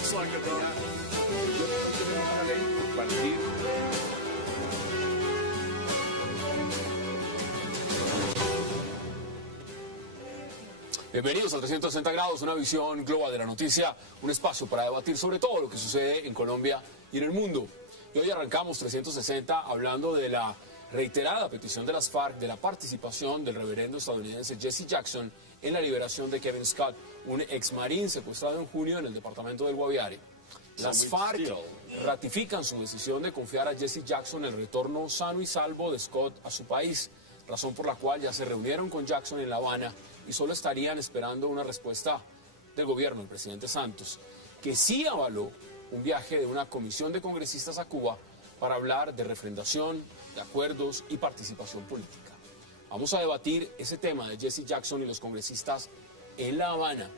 Quacks like a duck. Bienvenidos a 360 grados, una visión global de la noticia, un espacio para debatir sobre todo lo que sucede en Colombia y en el mundo. Y hoy arrancamos 360 hablando de la reiterada petición de las FARC de la participación del reverendo estadounidense Jesse Jackson en la liberación de Kevin Scott, un ex marín secuestrado en junio en el departamento del Guaviare. Las FARC ratifican su decisión de confiar a Jesse Jackson el retorno sano y salvo de Scott a su país, razón por la cual ya se reunieron con Jackson en La Habana y solo estarían esperando una respuesta del gobierno, el presidente Santos, que sí avaló un viaje de una comisión de congresistas a Cuba para hablar de refrendación, de acuerdos y participación política. Vamos a debatir ese tema de Jesse Jackson y los congresistas en La Habana.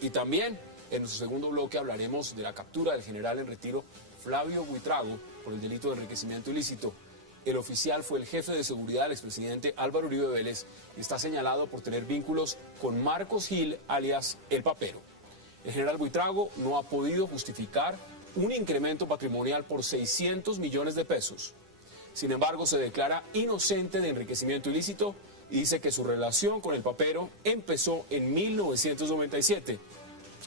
Y también en nuestro segundo bloque hablaremos de la captura del general en retiro Flavio Buitrago por el delito de enriquecimiento ilícito. El oficial fue el jefe de seguridad del expresidente Álvaro Uribe Vélez y está señalado por tener vínculos con Marcos Gil, alias El Papero. El general Buitrago no ha podido justificar un incremento patrimonial por 600 millones de pesos. Sin embargo, se declara inocente de enriquecimiento ilícito y dice que su relación con El Papero empezó en 1997,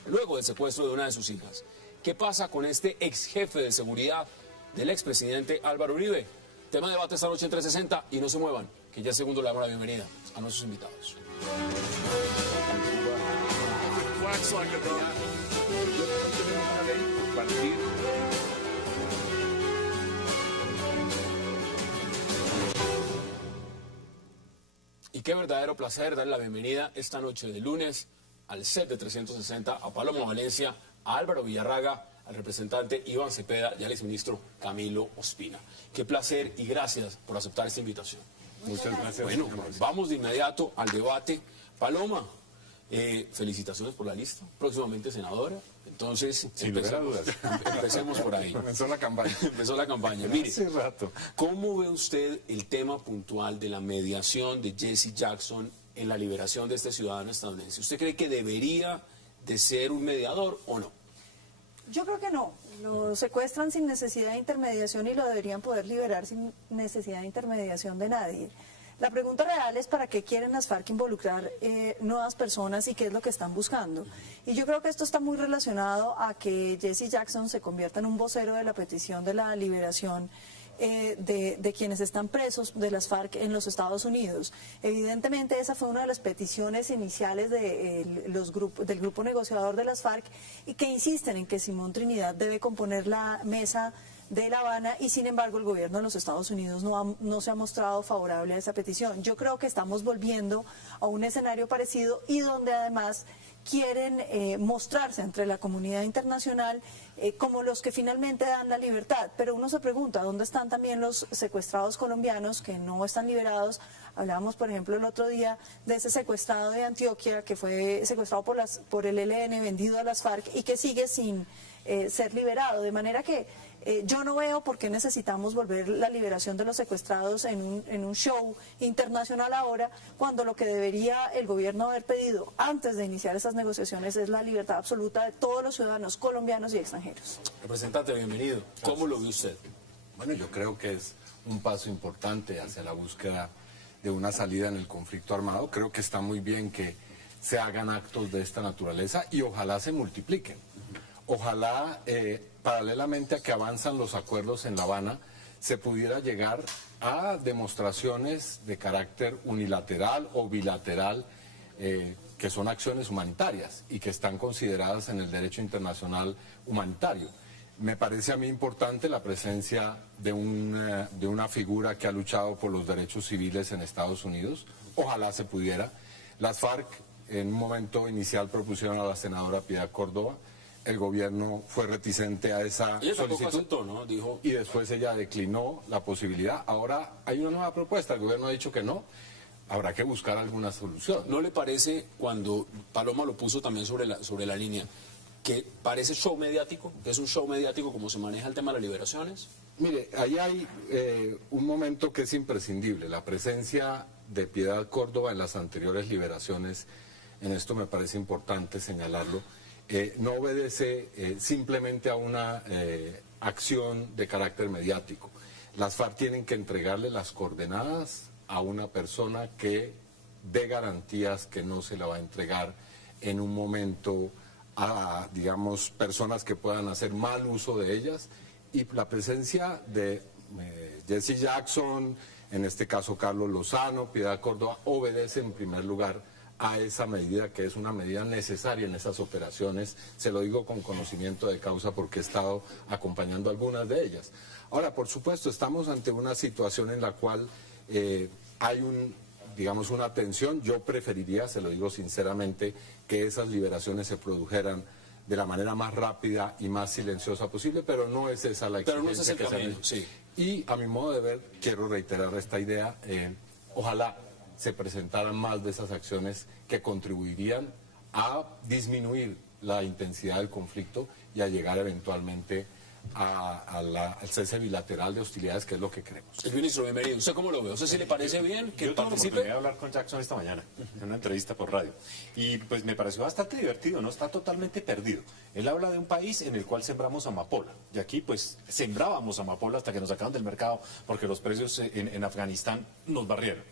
luego del secuestro de una de sus hijas. ¿Qué pasa con este ex jefe de seguridad del expresidente Álvaro Uribe? Tema de debate esta noche en 360 y no se muevan, que ya segundo le damos la bienvenida a nuestros invitados. Quacks like a duck. Y qué verdadero placer darle la bienvenida esta noche de lunes al set de 360 a Paloma Valencia, a Álvaro Villarraga, al representante Iván Cepeda y al exministro Camilo Ospina. Qué placer y gracias por aceptar esta invitación. Muchas gracias. Bueno, vamos de inmediato al debate. Paloma, felicitaciones por la lista, próximamente senadora. Entonces, sin lugar a dudas. Empecemos por ahí. Comenzó la campaña. Empezó la campaña. Mire, hace rato. ¿Cómo ve usted el tema puntual de la mediación de Jesse Jackson en la liberación de este ciudadano estadounidense? ¿Usted cree que debería de ser un mediador o no? Yo creo que no. Lo secuestran sin necesidad de intermediación y lo deberían poder liberar sin necesidad de intermediación de nadie. La pregunta real es para qué quieren las FARC involucrar nuevas personas y qué es lo que están buscando. Y yo creo que esto está muy relacionado a que Jesse Jackson se convierta en un vocero de la petición de la liberación de quienes están presos de las FARC en los Estados Unidos. Evidentemente esa fue una de las peticiones iniciales del grupo negociador de las FARC y que insisten en que Simón Trinidad debe componer la mesa de La Habana y sin embargo el gobierno de los Estados Unidos no se ha mostrado favorable a esa petición. Yo creo que estamos volviendo a un escenario parecido y donde además quieren mostrarse entre la comunidad internacional como los que finalmente dan la libertad. Pero uno se pregunta, ¿dónde están también los secuestrados colombianos que no están liberados? Hablábamos, por ejemplo, el otro día de ese secuestrado de Antioquia que fue secuestrado por el ELN, vendido a las FARC y que sigue sin ser liberado. De manera que yo no veo por qué necesitamos volver la liberación de los secuestrados en un show internacional ahora, cuando lo que debería el gobierno haber pedido antes de iniciar esas negociaciones es la libertad absoluta de todos los ciudadanos colombianos y extranjeros. Representante, bienvenido. ¿Cómo lo ve usted? Bueno, yo creo que es un paso importante hacia la búsqueda de una salida en el conflicto armado. Creo que está muy bien que se hagan actos de esta naturaleza y ojalá se multipliquen. Ojalá, paralelamente a que avanzan los acuerdos en La Habana, se pudiera llegar a demostraciones de carácter unilateral o bilateral, que son acciones humanitarias y que están consideradas en el derecho internacional humanitario. Me parece a mí importante la presencia de una figura que ha luchado por los derechos civiles en Estados Unidos. Ojalá se pudiera. Las FARC en un momento inicial propusieron a la senadora Piedad Córdoba. El gobierno fue reticente a esa solicitud, aceptó, ¿no? Dijo... y después ella declinó la posibilidad. Ahora hay una nueva propuesta, el gobierno ha dicho que no, habrá que buscar alguna solución. ¿No le parece, cuando Paloma lo puso también sobre la línea, que parece show mediático, que es un show mediático como se maneja el tema de las liberaciones? Mire, ahí hay un momento que es imprescindible, la presencia de Piedad Córdoba en las anteriores liberaciones, en esto me parece importante señalarlo. no obedece simplemente a una acción de carácter mediático. Las FARC tienen que entregarle las coordenadas a una persona que dé garantías que no se la va a entregar en un momento a, digamos, personas que puedan hacer mal uso de ellas. Y la presencia de Jesse Jackson, en este caso Carlos Lozano, Piedad Córdoba, obedece en primer lugar a esa medida, que es una medida necesaria en esas operaciones. Se lo digo con conocimiento de causa porque he estado acompañando algunas de ellas. Ahora, por supuesto, estamos ante una situación en la cual hay digamos, una tensión. Yo preferiría, se lo digo sinceramente, que esas liberaciones se produjeran de la manera más rápida y más silenciosa posible, pero no es esa la exigencia. Pero no es ese el que se camino, ha- sí. Y a mi modo de ver, quiero reiterar esta idea, ojalá se presentaran más de esas acciones que contribuirían a disminuir la intensidad del conflicto y a llegar eventualmente al cese bilateral de hostilidades, que es lo que queremos. El ministro, bienvenido. ¿Usted cómo lo ve? ¿Usted si le parece bien que Yo tuve la participe? oportunidad de hablar con Jackson esta mañana, en una entrevista por radio, y pues me pareció bastante divertido, no está totalmente perdido. Él habla de un país en el cual sembramos amapola, y aquí pues sembrábamos amapola hasta que nos sacaron del mercado, porque los precios en Afganistán nos barrieron.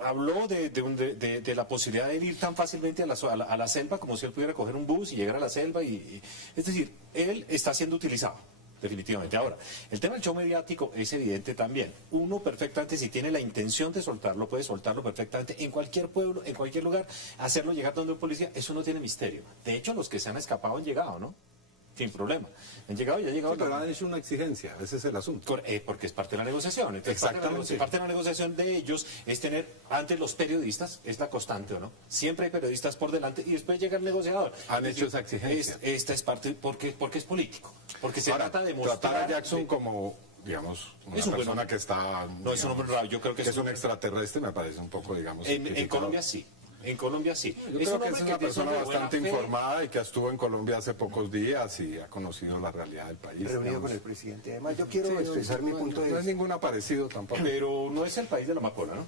Habló de la posibilidad de ir tan fácilmente a la selva como si él pudiera coger un bus y llegar a la selva. Es decir, él está siendo utilizado, definitivamente. Ahora, el tema del show mediático es evidente también. Uno perfectamente, si tiene la intención de soltarlo, puede soltarlo perfectamente en cualquier pueblo, en cualquier lugar, hacerlo llegar donde un policía. Eso no tiene misterio. De hecho, los que se han escapado han llegado, ¿no? Sin problema. Han llegado y han llegado. Sí, pero han hecho una exigencia, ese es el asunto. Porque es parte de la negociación. Entonces, Exactamente. parte de la negociación de ellos es tener ante los periodistas, es la constante, ¿o no? Siempre hay periodistas por delante y después llega el negociador. Han hecho esa exigencia. Esta es parte porque es político. Porque se Ahora, trata de mostrar. tratar a Jackson como, digamos, una Es un buen persona hombre. que está... No, es un hombre raro, yo creo que es es un un- extraterrestre, me parece un poco, digamos... En simplificado. Colombia sí. En Colombia sí. Yo creo que hombre es una que persona de buena bastante fe. informada y que estuvo en Colombia hace pocos días y ha conocido la realidad del país. Reunido digamos. con el presidente. Además, yo quiero Sí, expresar mi no, punto de no es vista. ningún aparecido tampoco. Pero no es el país de la amapola, ¿no?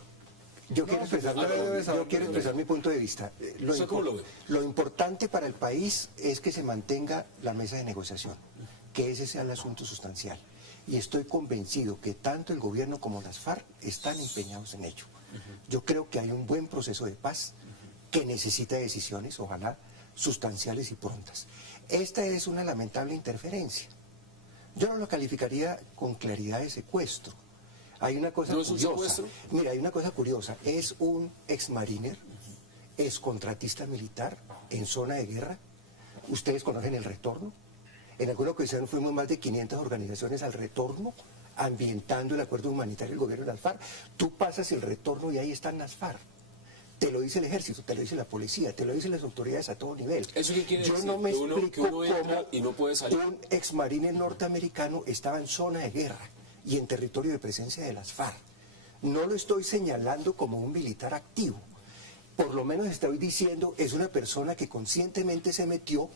Yo quiero expresar, yo quiero expresar mi punto de vista. ¿Usted cómo lo ve? Lo importante para el país es que se mantenga la mesa de negociación, que ese sea el asunto sustancial. Y estoy convencido que tanto el gobierno como las FARC están empeñados en ello. Yo creo que hay un buen proceso de paz que necesita decisiones, ojalá, sustanciales y prontas. Esta es una lamentable interferencia. Yo no lo calificaría con claridad de secuestro. Hay una cosa ¿No es un curiosa. secuestro? Mira, hay una cosa curiosa. Es un ex-mariner, contratista militar en zona de guerra. Ustedes conocen el retorno. En alguna ocasión fuimos más de 500 organizaciones al retorno, ambientando el acuerdo humanitario del gobierno de las FARC. Tú pasas el retorno y ahí están las FARC. Te lo dice el ejército, te lo dice la policía, te lo dicen las autoridades a todo nivel. ¿Eso qué quiere Yo decir? no me Que uno explico entra cómo y no puede salir. un exmarine norteamericano estaba en zona de guerra y en territorio de presencia de las FARC. No lo estoy señalando como un militar activo. Por lo menos estoy diciendo, es una persona que conscientemente se metió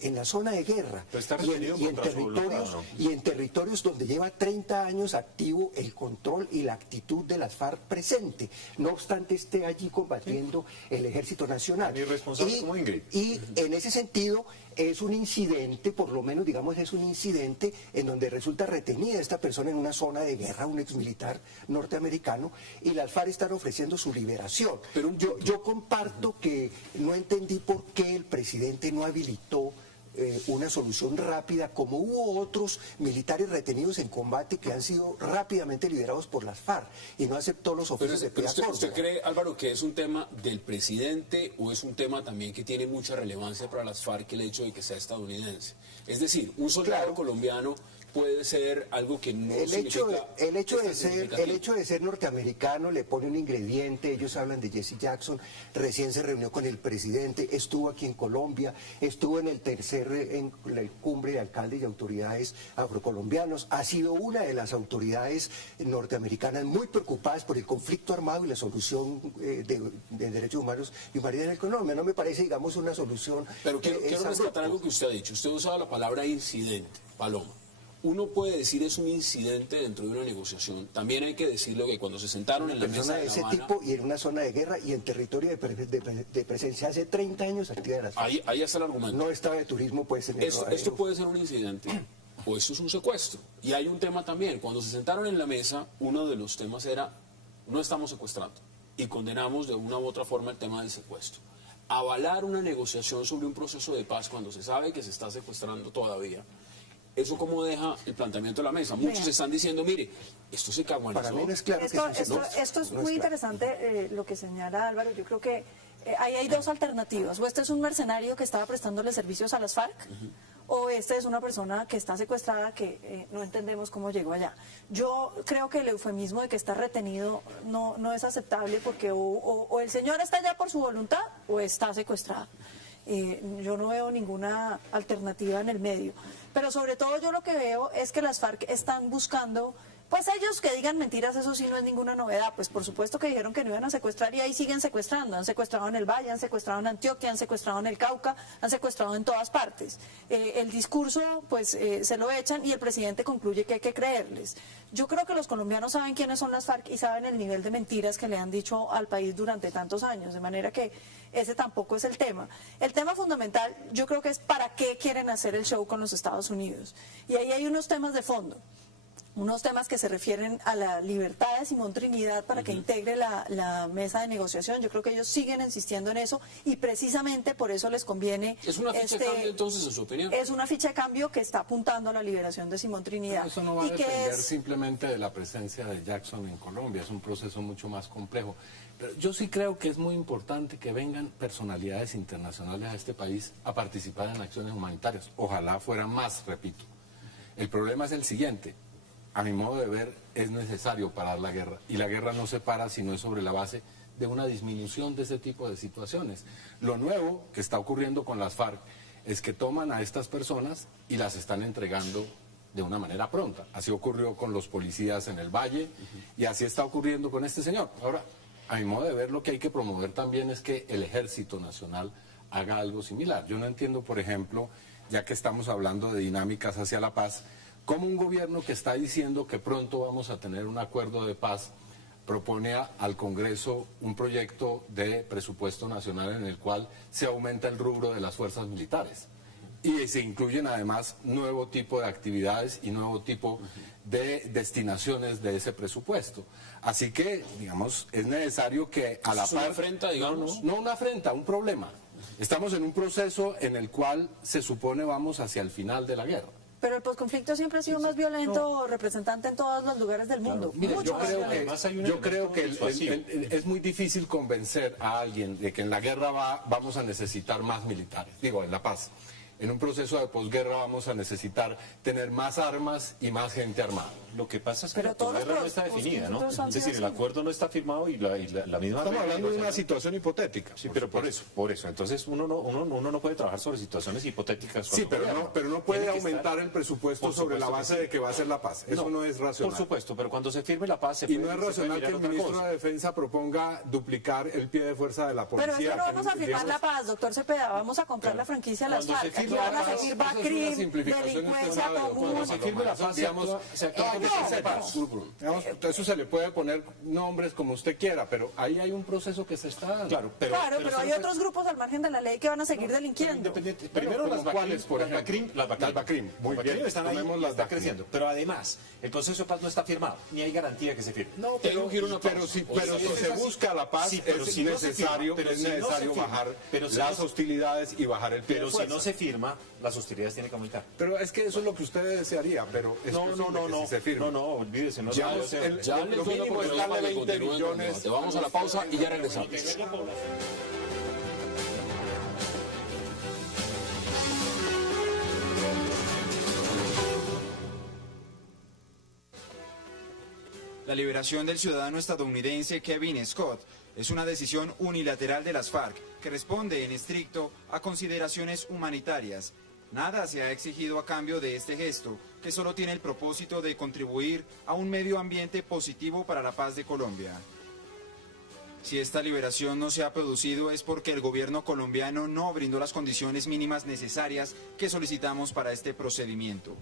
en la zona de guerra Pero está y retenido en contra su voluntad, territorios, ¿no? y en territorios donde lleva 30 años activo el control y la actitud de las FARC presente. No obstante esté allí combatiendo el Ejército Nacional. Tan irresponsable como Ingrid. Y en ese sentido es un incidente, por lo menos digamos es un incidente en donde resulta retenida esta persona en una zona de guerra, un exmilitar norteamericano, y las FARC están ofreciendo su liberación. Pero Yo comparto que no entendí por qué el presidente no habilitó una solución rápida, como hubo otros militares retenidos en combate que han sido rápidamente liberados por las FARC y no aceptó los Pero, oficios de pero Piedad usted Córdoba. cree, Álvaro, que es un tema del presidente o es un tema también que tiene mucha relevancia para las FARC el hecho de que sea estadounidense? Es decir, un soldado Claro. colombiano puede ser algo que no El hecho, significa... el, hecho es de tan ser, el significativo. hecho de ser norteamericano le pone un ingrediente. Ellos hablan de Jesse Jackson, recién se reunió con el presidente, estuvo aquí en Colombia, estuvo en en la cumbre de alcaldes y autoridades afrocolombianos, ha sido una de las autoridades norteamericanas muy preocupadas por el conflicto armado y la solución de derechos humanos y humanidad en Colombia. No me parece, digamos, una solución Pero que quiero es rescatar abrupto. algo que usted ha dicho. Usted ha usado la palabra incidente, Paloma. uno puede decir es un incidente dentro de una negociación. También hay que decirlo que cuando se sentaron en la mesa Persona de de La ese Habana, tipo y en una zona de guerra y en territorio de presencia hace 30 años activa de las FARC. ahí está el argumento. No estaba de turismo, pues en el Esto puede ser un incidente o esto es un secuestro. Y hay un tema también. Cuando se sentaron en la mesa, uno de los temas era, no estamos secuestrando. Y condenamos de una u otra forma el tema del secuestro. Avalar una negociación sobre un proceso de paz cuando se sabe que se está secuestrando todavía, ¿eso cómo deja el planteamiento de la mesa? Muchos están diciendo, mire, esto se caguanizó. Para mí no es claro Esto, que esto, esto es no muy claro. interesante lo que señala Álvaro. Yo creo que ahí hay dos alternativas. O este es un mercenario que estaba prestándole servicios a las FARC, o este es una persona que está secuestrada que no entendemos cómo llegó allá. Yo creo que el eufemismo de que está retenido no es aceptable porque o el señor está allá por su voluntad o está secuestrado. Yo no veo ninguna alternativa en el medio. Pero sobre todo yo lo que veo es que las FARC están buscando, pues ellos que digan mentiras, eso sí no es ninguna novedad. Pues por supuesto que dijeron que no iban a secuestrar y ahí siguen secuestrando. Han secuestrado en el Valle, han secuestrado en Antioquia, han secuestrado en el Cauca, han secuestrado en todas partes. El discurso pues se lo echan y el presidente concluye que hay que creerles. Yo creo que los colombianos saben quiénes son las FARC y saben el nivel de mentiras que le han dicho al país durante tantos años, de manera que ese tampoco es el tema. El tema fundamental yo creo que es para qué quieren hacer el show con los Estados Unidos. Y ahí hay unos temas de fondo. Unos temas que se refieren a la libertad de Simón Trinidad para que integre la mesa de negociación. Yo creo que ellos siguen insistiendo en eso y precisamente por eso les conviene... ¿Es una ficha de cambio entonces, en su opinión? Es una ficha de cambio que está apuntando a la liberación de Simón Trinidad. Pero eso no va a y que depender simplemente de la presencia de Jackson en Colombia, es un proceso mucho más complejo. Pero yo sí creo que es muy importante que vengan personalidades internacionales a este país a participar en acciones humanitarias. Ojalá fueran más, repito. El problema es el siguiente. A mi modo de ver, es necesario parar la guerra. Y la guerra no se para si no es sobre la base de una disminución de ese tipo de situaciones. Lo nuevo que está ocurriendo con las FARC es que toman a estas personas y las están entregando de una manera pronta. Así ocurrió con los policías en el Valle y así está ocurriendo con este señor. Ahora, a mi modo de ver, lo que hay que promover también es que el Ejército Nacional haga algo similar. Yo no entiendo, por ejemplo, ya que estamos hablando de dinámicas hacia la paz, cómo un gobierno que está diciendo que pronto vamos a tener un acuerdo de paz propone al Congreso un proyecto de presupuesto nacional en el cual se aumenta el rubro de las fuerzas militares y se incluyen además nuevo tipo de actividades y nuevo tipo de destinaciones de ese presupuesto. Así que, digamos, es necesario que a la ¿Es una par... afrenta, digamos? No una afrenta, un problema. Estamos en un proceso en el cual se supone vamos hacia el final de la guerra. Pero el posconflicto siempre ha sido más violento, representante en todos los lugares del mundo. Mire, Mucho más violento. Además hay un yo creo elemento que disuasivo. es muy difícil convencer a alguien de que en la guerra vamos a necesitar más militares, digo, en la paz. En un proceso de posguerra vamos a necesitar tener más armas y más gente armada. Lo que pasa es que Pero la todos los posguerra no está definida, ¿no? conflictos han Es decir, sido el así. acuerdo no está firmado y la misma... Estamos regla hablando de una negociación- situación hipotética. Sí, pero por eso. Entonces uno no puede trabajar sobre situaciones hipotéticas. Sí, cuando gobierna. pero no puede Tiene que aumentar estar- el presupuesto Por sobre la supuesto base que sí. de que va a ser la paz. Eso no es racional. Por supuesto, pero cuando se firme la paz se Y puede, no es se puede racional que mirar el otra ministro cosa. de Defensa proponga duplicar el pie de fuerza de la Pero policía. es que no vamos a firmar digamos, la paz, doctor Cepeda. Vamos a comprar la franquicia a las Cuando se FARC. Aquí firme van la a paz, seguir eso es una BACRIM, simplificación delincuencia extrema de común. cuando se firme la Eso, paz, digamos, se actúa que se sepa. Digamos, eso se le puede poner nombres como usted quiera, pero ahí hay un proceso que se está dando. Claro, Pero eso hay no- otros grupos al margen de la ley que van a seguir delinquiendo. Independiente. Primero Bueno, las ¿como cuáles, por ejemplo? Las Bacrim, muy bien. están ahí, Tomemos las está Bacrim. creciendo. Pero además, el proceso de paz no está firmado, ni hay garantía que se firme. No, Tengo que ir a una pero pausa. si O pero sea, si es se así. busca la paz, Sí, pero es si no se necesario, firma, pero es si no se necesario firma, bajar pero si las no- hostilidades y bajar el pie Pero de si fuerza. no se firma, las hostilidades tienen que aumentar. Pero es que eso es lo que usted desearía, pero es posible que si se firme. No, olvídese, no Ya, lo ya deseo. les lo doy la mínimo es oportunidad darle para que 20 continúen con el millones. debate. Vamos a la pausa y ya regresamos. La liberación del ciudadano estadounidense Kevin Scott es una decisión unilateral de las FARC que responde en estricto a consideraciones humanitarias. Nada se ha exigido a cambio de este gesto, que solo tiene el propósito de contribuir a un medio ambiente positivo para la paz de Colombia. Si esta liberación no se ha producido es porque el gobierno colombiano no brindó las condiciones mínimas necesarias que solicitamos para este procedimiento.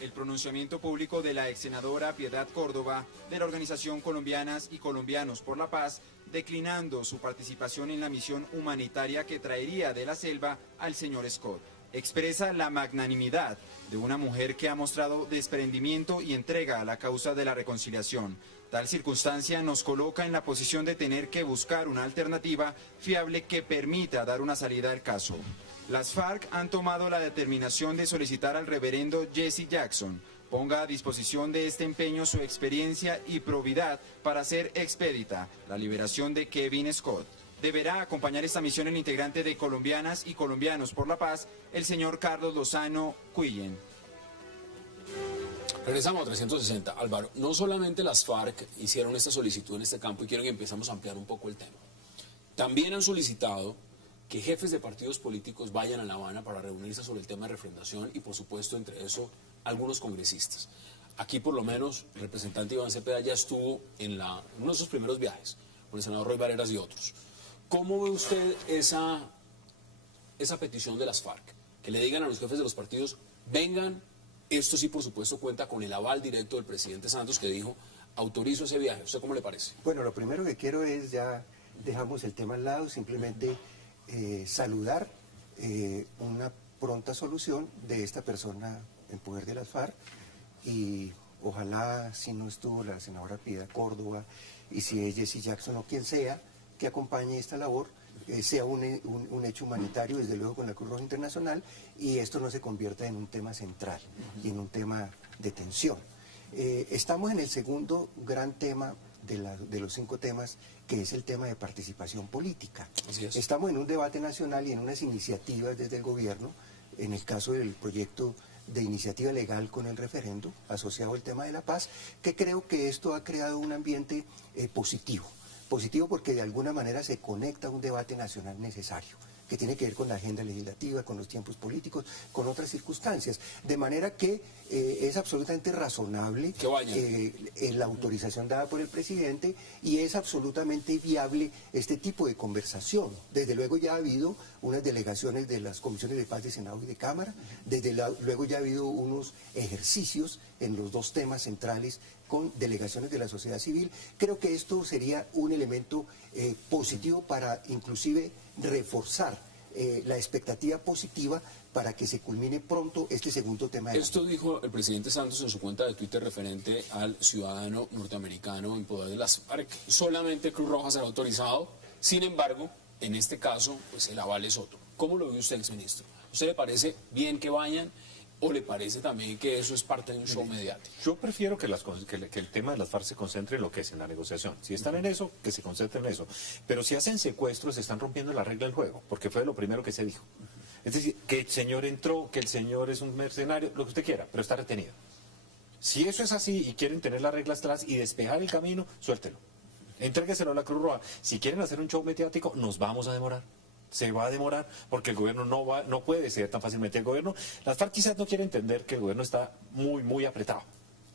el pronunciamiento público de la ex senadora Piedad Córdoba de la organización Colombianas y Colombianos por la Paz, declinando su participación en la misión humanitaria que traería de la selva al señor Scott. Expresa la magnanimidad de una mujer que ha mostrado desprendimiento y entrega a la causa de la reconciliación. Tal circunstancia nos coloca en la posición de tener que buscar una alternativa fiable que permita dar una salida al caso. Las FARC han tomado la determinación de solicitar al reverendo Jesse Jackson ponga a disposición de este empeño su experiencia y probidad para hacer expedita la liberación de Kevin Scott. Deberá acompañar esta misión el integrante de Colombianas y Colombianos por la Paz, el señor Carlos Lozano Cuyen. Regresamos a 360. Álvaro, no solamente las FARC hicieron esta solicitud en este campo, y quiero que empezamos a ampliar un poco el tema. También han solicitado que jefes de partidos políticos vayan a La Habana para reunirse sobre el tema de refrendación y, por supuesto, entre eso, algunos congresistas. Aquí, por lo menos, el representante Iván Cepeda ya estuvo en uno de sus primeros viajes, con el senador Roy Barreras y otros. ¿Cómo ve usted esa petición de las FARC? Que le digan a los jefes de los partidos, vengan. Esto sí, por supuesto, cuenta con el aval directo del presidente Santos, que dijo, autorizo ese viaje. ¿Usted cómo le parece? Bueno, lo primero que quiero es, ya dejamos el tema al lado, simplemente saludar una pronta solución de esta persona en poder de las FARC, y ojalá, si no estuvo la senadora Piedad Córdoba, y si es Jesse Jackson o quien sea, que acompañe esta labor, sea un hecho humanitario, desde luego con la Cruz Roja Internacional, y esto no se convierta en un tema central y en un tema de tensión. Estamos en el segundo gran tema de los 5 temas, que es el tema de participación política. Así es. Estamos en un debate nacional y en unas iniciativas desde el gobierno, en el caso del proyecto de iniciativa legal con el referendo, asociado al tema de la paz, que creo que esto ha creado un ambiente positivo. Positivo porque de alguna manera se conecta a un debate nacional necesario, que tiene que ver con la agenda legislativa, con los tiempos políticos, con otras circunstancias. De manera que es absolutamente razonable la autorización dada por el presidente, y es absolutamente viable este tipo de conversación. Desde luego ya ha habido unas delegaciones de las comisiones de paz de Senado y de Cámara, luego ya ha habido unos ejercicios en los 2 temas centrales con delegaciones de la sociedad civil. Creo que esto sería un elemento positivo para inclusive reforzar la expectativa positiva para que se culmine pronto este segundo tema. Esto dijo el presidente Santos en su cuenta de Twitter referente al ciudadano norteamericano en poder de las FARC. Solamente Cruz Roja será autorizado. Sin embargo, en este caso, pues el aval es otro. ¿Cómo lo ve usted, exministro? ¿A usted le parece bien que vayan? ¿O le parece también que eso es parte de un show mediático? Yo prefiero que el tema de las FARC se concentre en lo que es en la negociación. Si están en eso, que se concentren en eso. Pero si hacen secuestros, se están rompiendo la regla del juego, porque fue lo primero que se dijo. Es decir, que el señor entró, que el señor es un mercenario, lo que usted quiera, pero está retenido. Si eso es así y quieren tener las reglas atrás y despejar el camino, suéltelo. Entrégueselo a la Cruz Roja. Si quieren hacer un show mediático, nos vamos a demorar. Se va a demorar porque el gobierno no puede ceder tan fácilmente. Las FARC quizás no quieren entender que el gobierno está muy apretado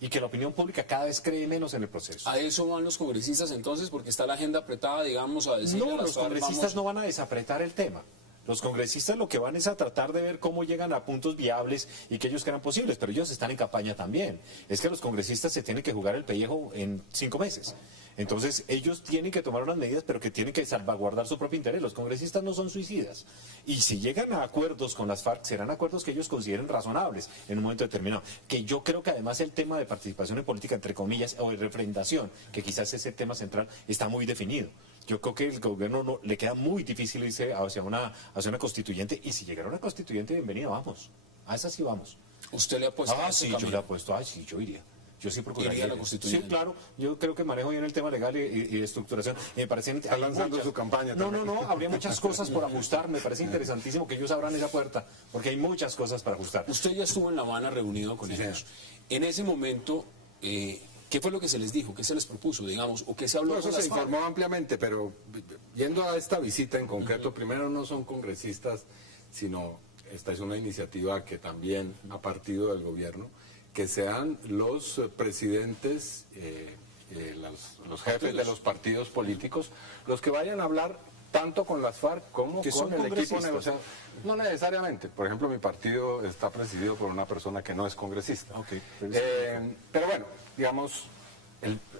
y que la opinión pública cada vez cree menos en el proceso. ¿A eso van los congresistas entonces? Porque está la agenda apretada, digamos, a decirle a las los FARC, congresistas no van a desapretar el tema. Los congresistas lo que van es a tratar de ver cómo llegan a puntos viables y que ellos crean posibles, pero ellos están en campaña también. Es que los congresistas se tienen que jugar el pellejo en 5 meses. Entonces ellos tienen que tomar unas medidas, pero que tienen que salvaguardar su propio interés. Los congresistas no son suicidas. Y si llegan a acuerdos con las FARC, serán acuerdos que ellos consideren razonables en un momento determinado. Que yo creo que además el tema de participación en política, entre comillas, o de refrendación, que quizás es el tema central, está muy definido. Yo creo que el gobierno le queda muy difícil irse hacia una constituyente, y si llegara una constituyente, bienvenida, vamos. A esa sí vamos. ¿Usted le ha puesto a ese sí, camino? yo le he puesto, sí, yo iría. Yo sí procuraría. ¿Iría a la constituyente? Sí, claro. Yo creo que manejo bien el tema legal y de estructuración. Y me parece... Está lanzando su campaña también. No, habría muchas cosas por ajustar. Me parece interesantísimo que ellos abran esa puerta, porque hay muchas cosas para ajustar. Usted ya estuvo en La Habana reunido con ellos. En ese momento, ¿qué fue lo que se les dijo? ¿Qué se les propuso, digamos? ¿O qué se habló No, con eso las se FARC? informó ampliamente, pero yendo a esta visita en concreto, primero no son congresistas, sino esta es una iniciativa que también ha partido del gobierno, que sean los presidentes, los jefes de los partidos políticos, los que vayan a hablar tanto con las FARC como Que son con el equipo congresistas. negociador. No necesariamente. Por ejemplo, mi partido está presidido por una persona que no es congresista. Ok, Pero bueno, digamos,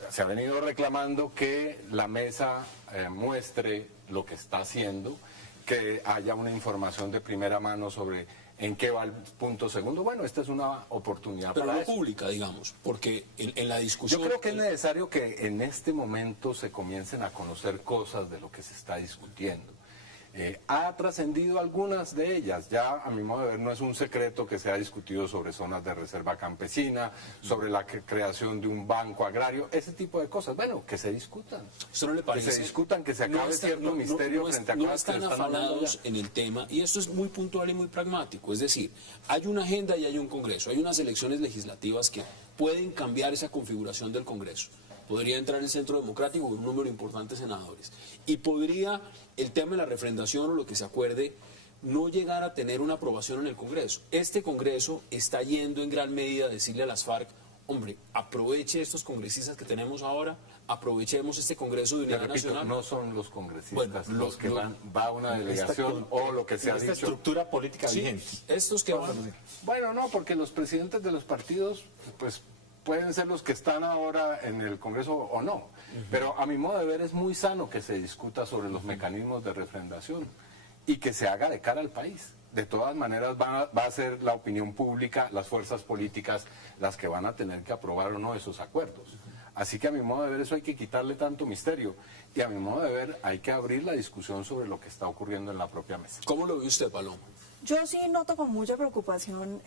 se ha venido reclamando que la mesa muestre lo que está haciendo, que haya una información de primera mano sobre en qué va el punto segundo. Bueno, esta es una oportunidad Pero para no eso. pública, digamos, porque en la discusión... Yo creo que es necesario que en este momento se comiencen a conocer cosas de lo que se está discutiendo. Ha trascendido algunas de ellas. Ya, a mi modo de ver, no es un secreto que se ha discutido sobre zonas de reserva campesina, sobre la creación de un banco agrario, ese tipo de cosas. Bueno, que se discutan. ¿Usted no le parece? Que se discutan, que se acabe cierto misterio frente a no cosas que están están hablando afanados ya. en el tema, y esto es muy puntual y muy pragmático. Es decir, hay una agenda y hay un Congreso. Hay unas elecciones legislativas que pueden cambiar esa configuración del Congreso. Podría entrar el Centro Democrático con un número importante de senadores. Y podría el tema de la refrendación o lo que se acuerde no llegar a tener una aprobación en el Congreso. Este Congreso está yendo en gran medida a decirle a las FARC: hombre, aproveche estos congresistas que tenemos ahora, aprovechemos este Congreso de Le Unidad repito, Nacional. no son los congresistas Bueno, los que va una delegación o lo que se ha esta dicho. estructura política Sí, vigente. estos que van... Bueno, no, porque los presidentes de los partidos, pues pueden ser los que están ahora en el Congreso o no. Pero a mi modo de ver es muy sano que se discuta sobre los mecanismos de refrendación y que se haga de cara al país. De todas maneras va a ser la opinión pública, las fuerzas políticas, las que van a tener que aprobar o no esos acuerdos. Así que a mi modo de ver eso hay que quitarle tanto misterio. Y a mi modo de ver hay que abrir la discusión sobre lo que está ocurriendo en la propia mesa. ¿Cómo lo ve usted, Paloma? Yo sí noto con mucha preocupación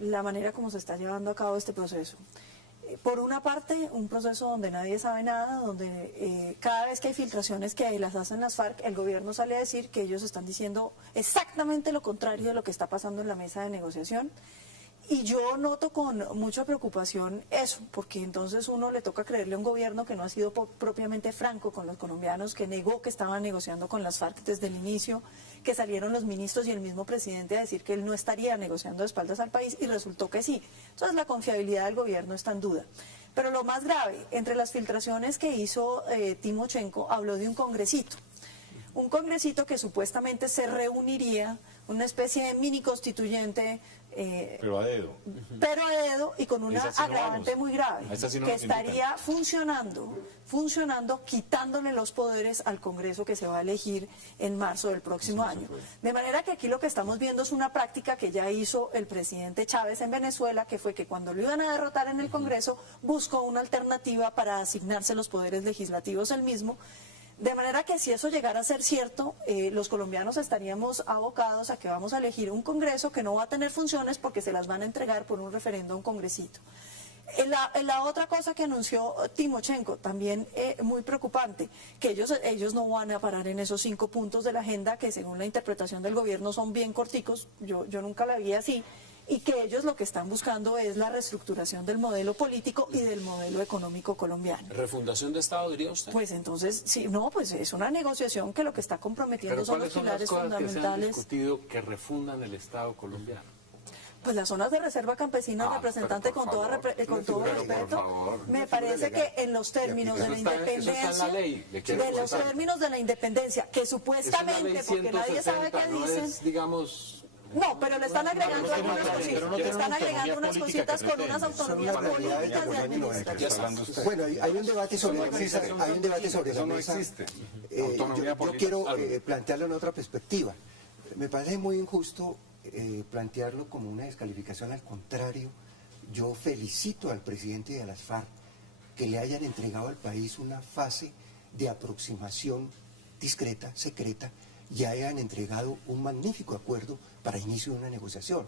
la manera como se está llevando a cabo este proceso. Por una parte, un proceso donde nadie sabe nada, donde cada vez que hay filtraciones que las hacen las FARC, el gobierno sale a decir que ellos están diciendo exactamente lo contrario de lo que está pasando en la mesa de negociación. Y yo noto con mucha preocupación eso, porque entonces uno le toca creerle a un gobierno que no ha sido propiamente franco con los colombianos, que negó que estaban negociando con las FARC desde el inicio, que salieron los ministros y el mismo presidente a decir que él no estaría negociando de espaldas al país, y resultó que sí. Entonces la confiabilidad del gobierno está en duda. Pero lo más grave, entre las filtraciones que hizo Timochenko, habló de un congresito que supuestamente se reuniría, una especie de mini constituyente, Pero a dedo. pero a dedo y con una Esa sí no agravante vamos. muy grave, A esa sí no que nos invitan. estaría funcionando, quitándole los poderes al Congreso que se va a elegir en marzo del próximo año. De manera que aquí lo que estamos viendo es una práctica que ya hizo el presidente Chávez en Venezuela, que fue que cuando lo iban a derrotar en el Congreso, buscó una alternativa para asignarse los poderes legislativos él mismo. De manera que si eso llegara a ser cierto, los colombianos estaríamos abocados a que vamos a elegir un Congreso que no va a tener funciones porque se las van a entregar por un referendo a un congresito. La otra cosa que anunció Timochenko, también muy preocupante, que ellos no van a parar en esos 5 puntos de la agenda que según la interpretación del gobierno son bien corticos, yo nunca la vi así, y que ellos lo que están buscando es la reestructuración del modelo político y del modelo económico colombiano. ¿Refundación de Estado, diría usted? Pues entonces, sí, no, pues es una negociación que lo que está comprometiendo Pero son los ¿cuáles son las pilares cosas que se han fundamentales. discutido que refundan el Estado colombiano? Pues las zonas de reserva campesina, representante, pero con por todo, favor, con todo pero por respeto, favor, me parece que en los términos de la Eso está en la independencia, ley, le quiero de los contar. términos de la independencia, que Es una supuestamente, ley porque nadie sabe 160, qué no dicen, es, digamos... no, pero le están agregando algunas cositas, pero no le tiene están una agregando autonomía unas política cositas que con unas pretende. autonomías Son las realidades políticas de del gobierno que está administración. hablando usted. Bueno, hay un debate sobre la mesa, hay un debate sobre Eso la no mesa. existe. Yo Autonomía política. quiero Algo. plantearlo en otra perspectiva. Me parece muy injusto plantearlo como una descalificación. Al contrario, yo felicito al presidente y a las FARC que le hayan entregado al país una fase de aproximación discreta, secreta, y hayan entregado un magnífico acuerdo para inicio de una negociación.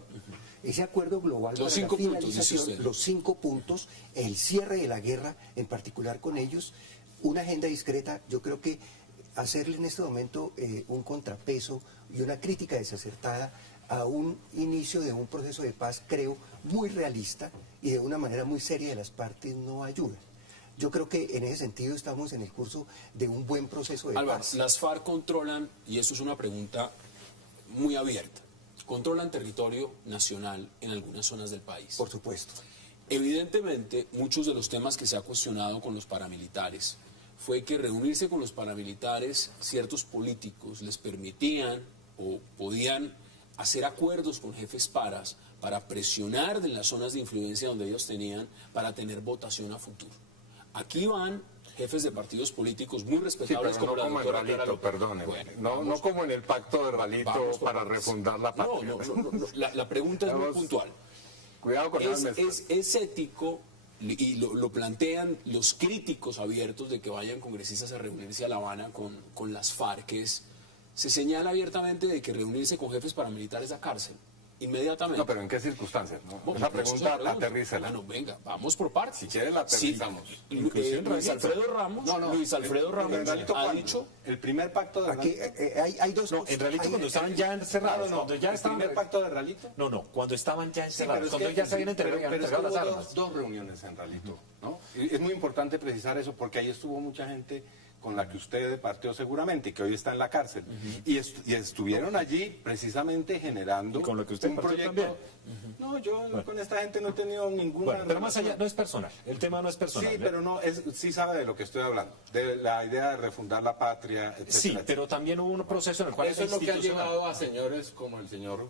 Ese acuerdo global Los para 5 la puntos, dice finalización, usted. los 5 puntos, el cierre de la guerra, en particular con ellos, una agenda discreta. Yo creo que hacerle en este momento un contrapeso y una crítica desacertada a un inicio de un proceso de paz, creo, muy realista y de una manera muy seria de las partes, no ayuda. Yo creo que en ese sentido estamos en el curso de un buen proceso de Álvaro, paz. las FARC controlan, y eso es una pregunta muy abierta, controlan territorio nacional en algunas zonas del país. Por supuesto. Evidentemente, muchos de los temas que se ha cuestionado con los paramilitares fue que reunirse con los paramilitares, ciertos políticos les permitían o podían hacer acuerdos con jefes paras para presionar de las zonas de influencia donde ellos tenían para tener votación a futuro. Aquí van jefes de partidos políticos muy Sí, respetables pero no la como en doctora Clara Ralito, López. perdóneme. Bueno, No como en el pacto de Ralito vamos por para partes. refundar la patria. No. La pregunta es muy Vamos. puntual. Cuidado con las mezclas. Es ético, y lo plantean los críticos abiertos de que vayan congresistas a reunirse a La Habana con las FARC, se señala abiertamente de que reunirse con jefes paramilitares da cárcel, inmediatamente. No, pero ¿en qué circunstancias? ¿No? Bueno, Esa pero eso es pregunta, la pregunta. aterrícela. Bueno, venga, vamos por partes. Si quiere la aterrizamos. Sí, Luis Alfredo Ramos, Luis Alfredo Ramos ha dicho... El primer pacto de Aquí, Ralito. hay dos No, en Ralito cuando estaban ya encerrados, cuando ya el estaban... primer pacto de Ralito. No, cuando estaban ya encerrados, pero es cuando que- ya se habían pero entregado, es que entregado las hubo armas. Dos reuniones en Ralito, ¿no? Y es muy importante precisar eso porque ahí estuvo mucha gente con la que usted partió seguramente y que hoy está en la cárcel. Y estuvieron allí precisamente generando Y con lo que usted un partió proyecto. también. No, yo con esta gente no he tenido ninguna Bueno, pero más relación. allá, no es personal, el tema no es personal. Sí, pero no, sí sabe de lo que estoy hablando, de la idea de refundar la patria, etcétera. Sí, etcétera. pero también hubo un proceso en el cual Eso la es lo que ha institucional- llevado a señores como el señor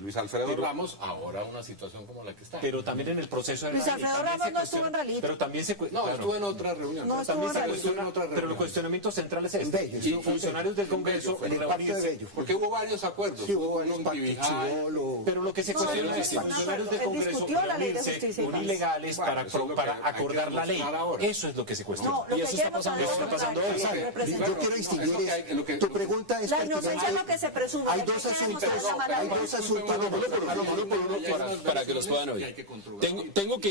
Luis Alfredo Pero- Ramos ahora a una situación como la que está. Pero también en el proceso de Luis Ralito Alfredo también Ramos se no estuvo cuestiona- en Ralito. Pero también se No, estuvo en otra reunión. No, pero estuvo también en se Ralito. cuestiona en otra Pero el reunión. cuestionamiento central es En este. Bello, Y sí, fue funcionarios del Congreso en el pacto de reunirse- Bello. Porque hubo varios acuerdos. Sí, hubo varios un pactos, Tibijay, Chivolo. Pero lo que se No, cuestiona no, es que no, funcionarios no, del él Congreso discutió la ley de reunirse justicia y con paz. ilegales Bueno, para, eso es lo para que hay que acordar la ley. demostrar ahora. Eso es lo que se cuestiona. No, lo y que eso hay está que pasando, demostrar eso está pasando es hoy. que representa- Yo quiero distinguir lo que- tu pregunta es La inocencia prácticamente- es lo que se presume. Hay Lo que dos hay que asuntos, demostrar es la mala hay fe. dos asuntos. para que los puedan oír. Tengo que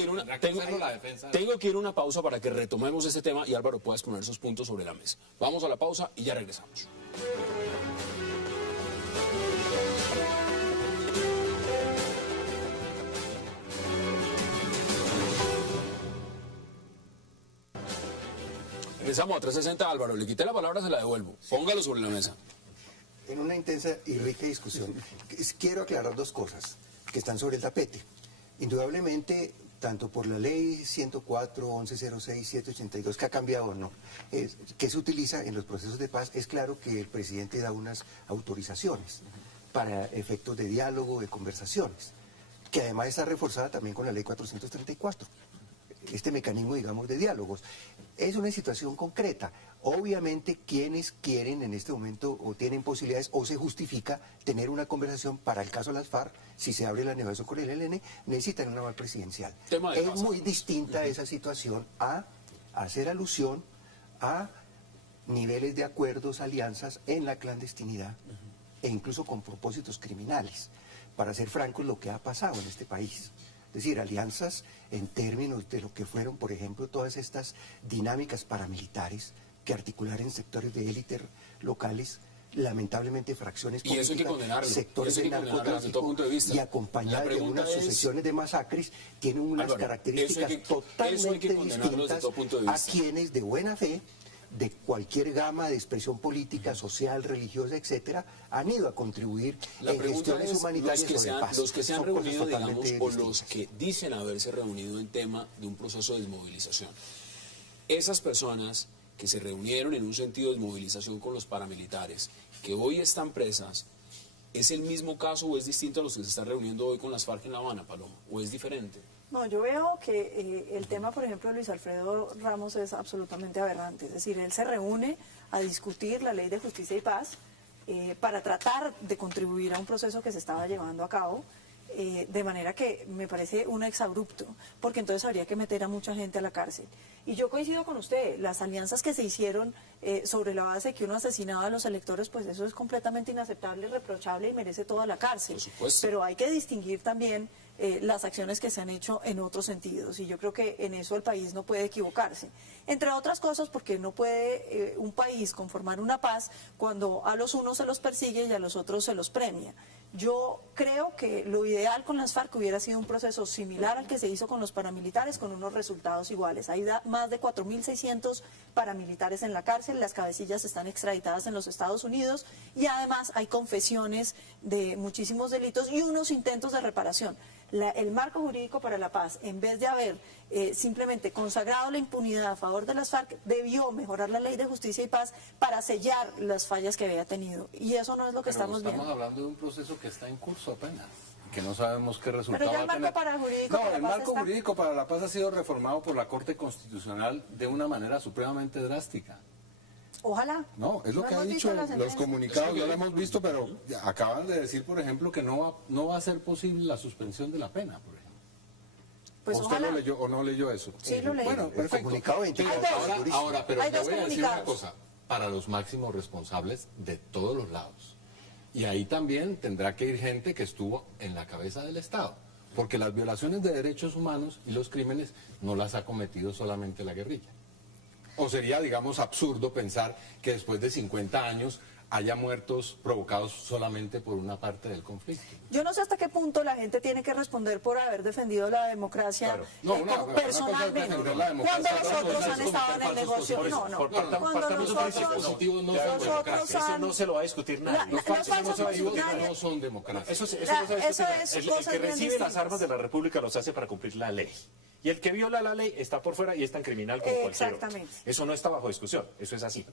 ir a una pausa para que retomemos este tema y Álvaro puedas poner sus puntos sobre la mesa. Vamos a la pausa y ya regresamos. Regresamos a 360, Álvaro. Le quité la palabra, se la devuelvo. Póngalo sobre la mesa. En una intensa y rica discusión, quiero aclarar dos cosas que están sobre el tapete. Indudablemente, tanto por la ley 104, 1106, 782, que ha cambiado o no, que se utiliza en los procesos de paz, es claro que el presidente da unas autorizaciones para efectos de diálogo, de conversaciones, que además está reforzada también con la ley 434. Este mecanismo, digamos, de diálogos. Es una situación concreta. Obviamente, quienes quieren en este momento o tienen posibilidades o se justifica tener una conversación para el caso de las FARC, si se abre la negociación con el ELN, necesitan una aval presidencial. Tema de Es paz. muy distinta esa situación a hacer alusión a niveles de acuerdos, alianzas en la clandestinidad e incluso con propósitos criminales. Para ser francos, lo que ha pasado en este país. Es decir, alianzas en términos de lo que fueron, por ejemplo, todas estas dinámicas paramilitares que articularon en sectores de élite locales, lamentablemente fracciones Y eso hay que políticas, condenarlo, sectores eso hay del que condenarlo desde todo narcotráfico punto de vista. y acompañadas La de pregunta unas es- sucesiones de masacres, tienen unas Álvaro, características eso hay que totalmente condenarlo desde distintas todo punto de a vista. quienes de buena fe, de cualquier gama de expresión política, social, religiosa, etcétera, han ido a contribuir La en pregunta gestiones es, humanitarias o de paz. los que se han Son cosas reunido, digamos, totalmente o los distintas. que dicen haberse reunido en tema de un proceso de desmovilización. Esas personas que se reunieron en un sentido de desmovilización con los paramilitares, que hoy están presas, ¿es el mismo caso o es distinto a los que se están reuniendo hoy con las FARC en La Habana, Paloma? ¿O es diferente? No, yo veo que el tema, por ejemplo, de Luis Alfredo Ramos es absolutamente aberrante. Es decir, él se reúne a discutir la ley de justicia y paz para tratar de contribuir a un proceso que se estaba llevando a cabo, de manera que me parece un exabrupto, porque entonces habría que meter a mucha gente a la cárcel. Y yo coincido con usted, las alianzas que se hicieron sobre la base de que uno asesinaba a los electores, pues eso es completamente inaceptable, reprochable y merece toda la cárcel. Por supuesto. Pero hay que distinguir también las acciones que se han hecho en otros sentidos, y yo creo que en eso el país no puede equivocarse. Entre otras cosas porque no puede un país conformar una paz cuando a los unos se los persigue y a los otros se los premia. Yo creo que lo ideal con las FARC hubiera sido un proceso similar al que se hizo con los paramilitares, con unos resultados iguales. Hay más de 4.600 paramilitares en la cárcel, las cabecillas están extraditadas en los Estados Unidos y además hay confesiones de muchísimos delitos y unos intentos de reparación. El marco jurídico para la paz, en vez de haber simplemente consagrado la impunidad a favor de las FARC, debió mejorar la ley de justicia y paz para sellar las fallas que había tenido. Y eso no es lo que estamos viendo. Estamos hablando de un proceso que está en curso apenas, que no sabemos qué resultado Pero ya el va a marco tener. jurídico para la el paz marco está... jurídico para la paz ha sido reformado por la Corte Constitucional de una manera supremamente drástica. Ojalá. No, es lo que ha hemos dicho visto la los sentencia. comunicados, ya lo hemos visto, pero acaban de decir, por ejemplo, que no va a ser posible la suspensión de la pena, por ejemplo. Pues ¿Usted ojalá. lo leyó o no leyó eso? Sí, lo leí. Bueno, El perfecto. comunicado 24 Ahora, pero Hay le dos voy a decir una comunicados. cosa, para los máximos responsables de todos los lados. Y ahí también tendrá que ir gente que estuvo en la cabeza del Estado, porque las violaciones de derechos humanos y los crímenes no las ha cometido solamente la guerrilla. O sería, digamos, absurdo pensar que después de 50 años haya muertos provocados solamente por una parte del conflicto. Yo no sé hasta qué punto la gente tiene que responder por haber defendido la democracia Claro. No, como una cosa es personalmente. defender la democracia, Cuando otra los otros cosa han es estado en el cometer negocio. falsos No, no. positivos. Cuando Partamos de un principio nosotros, positivos, no son nosotros democracia. Eso han... no se lo va a discutir nadie. Los falsos no se va a discutir nadie. no son democracia. Eso no se va a Eso discutir es nadie. El cosas que bien recibe distintas. las armas de la República los hace para cumplir la ley. Y el que viola la ley está por fuera y es tan criminal como cualquier otro. Exactamente. Eso no está bajo discusión. Eso es así.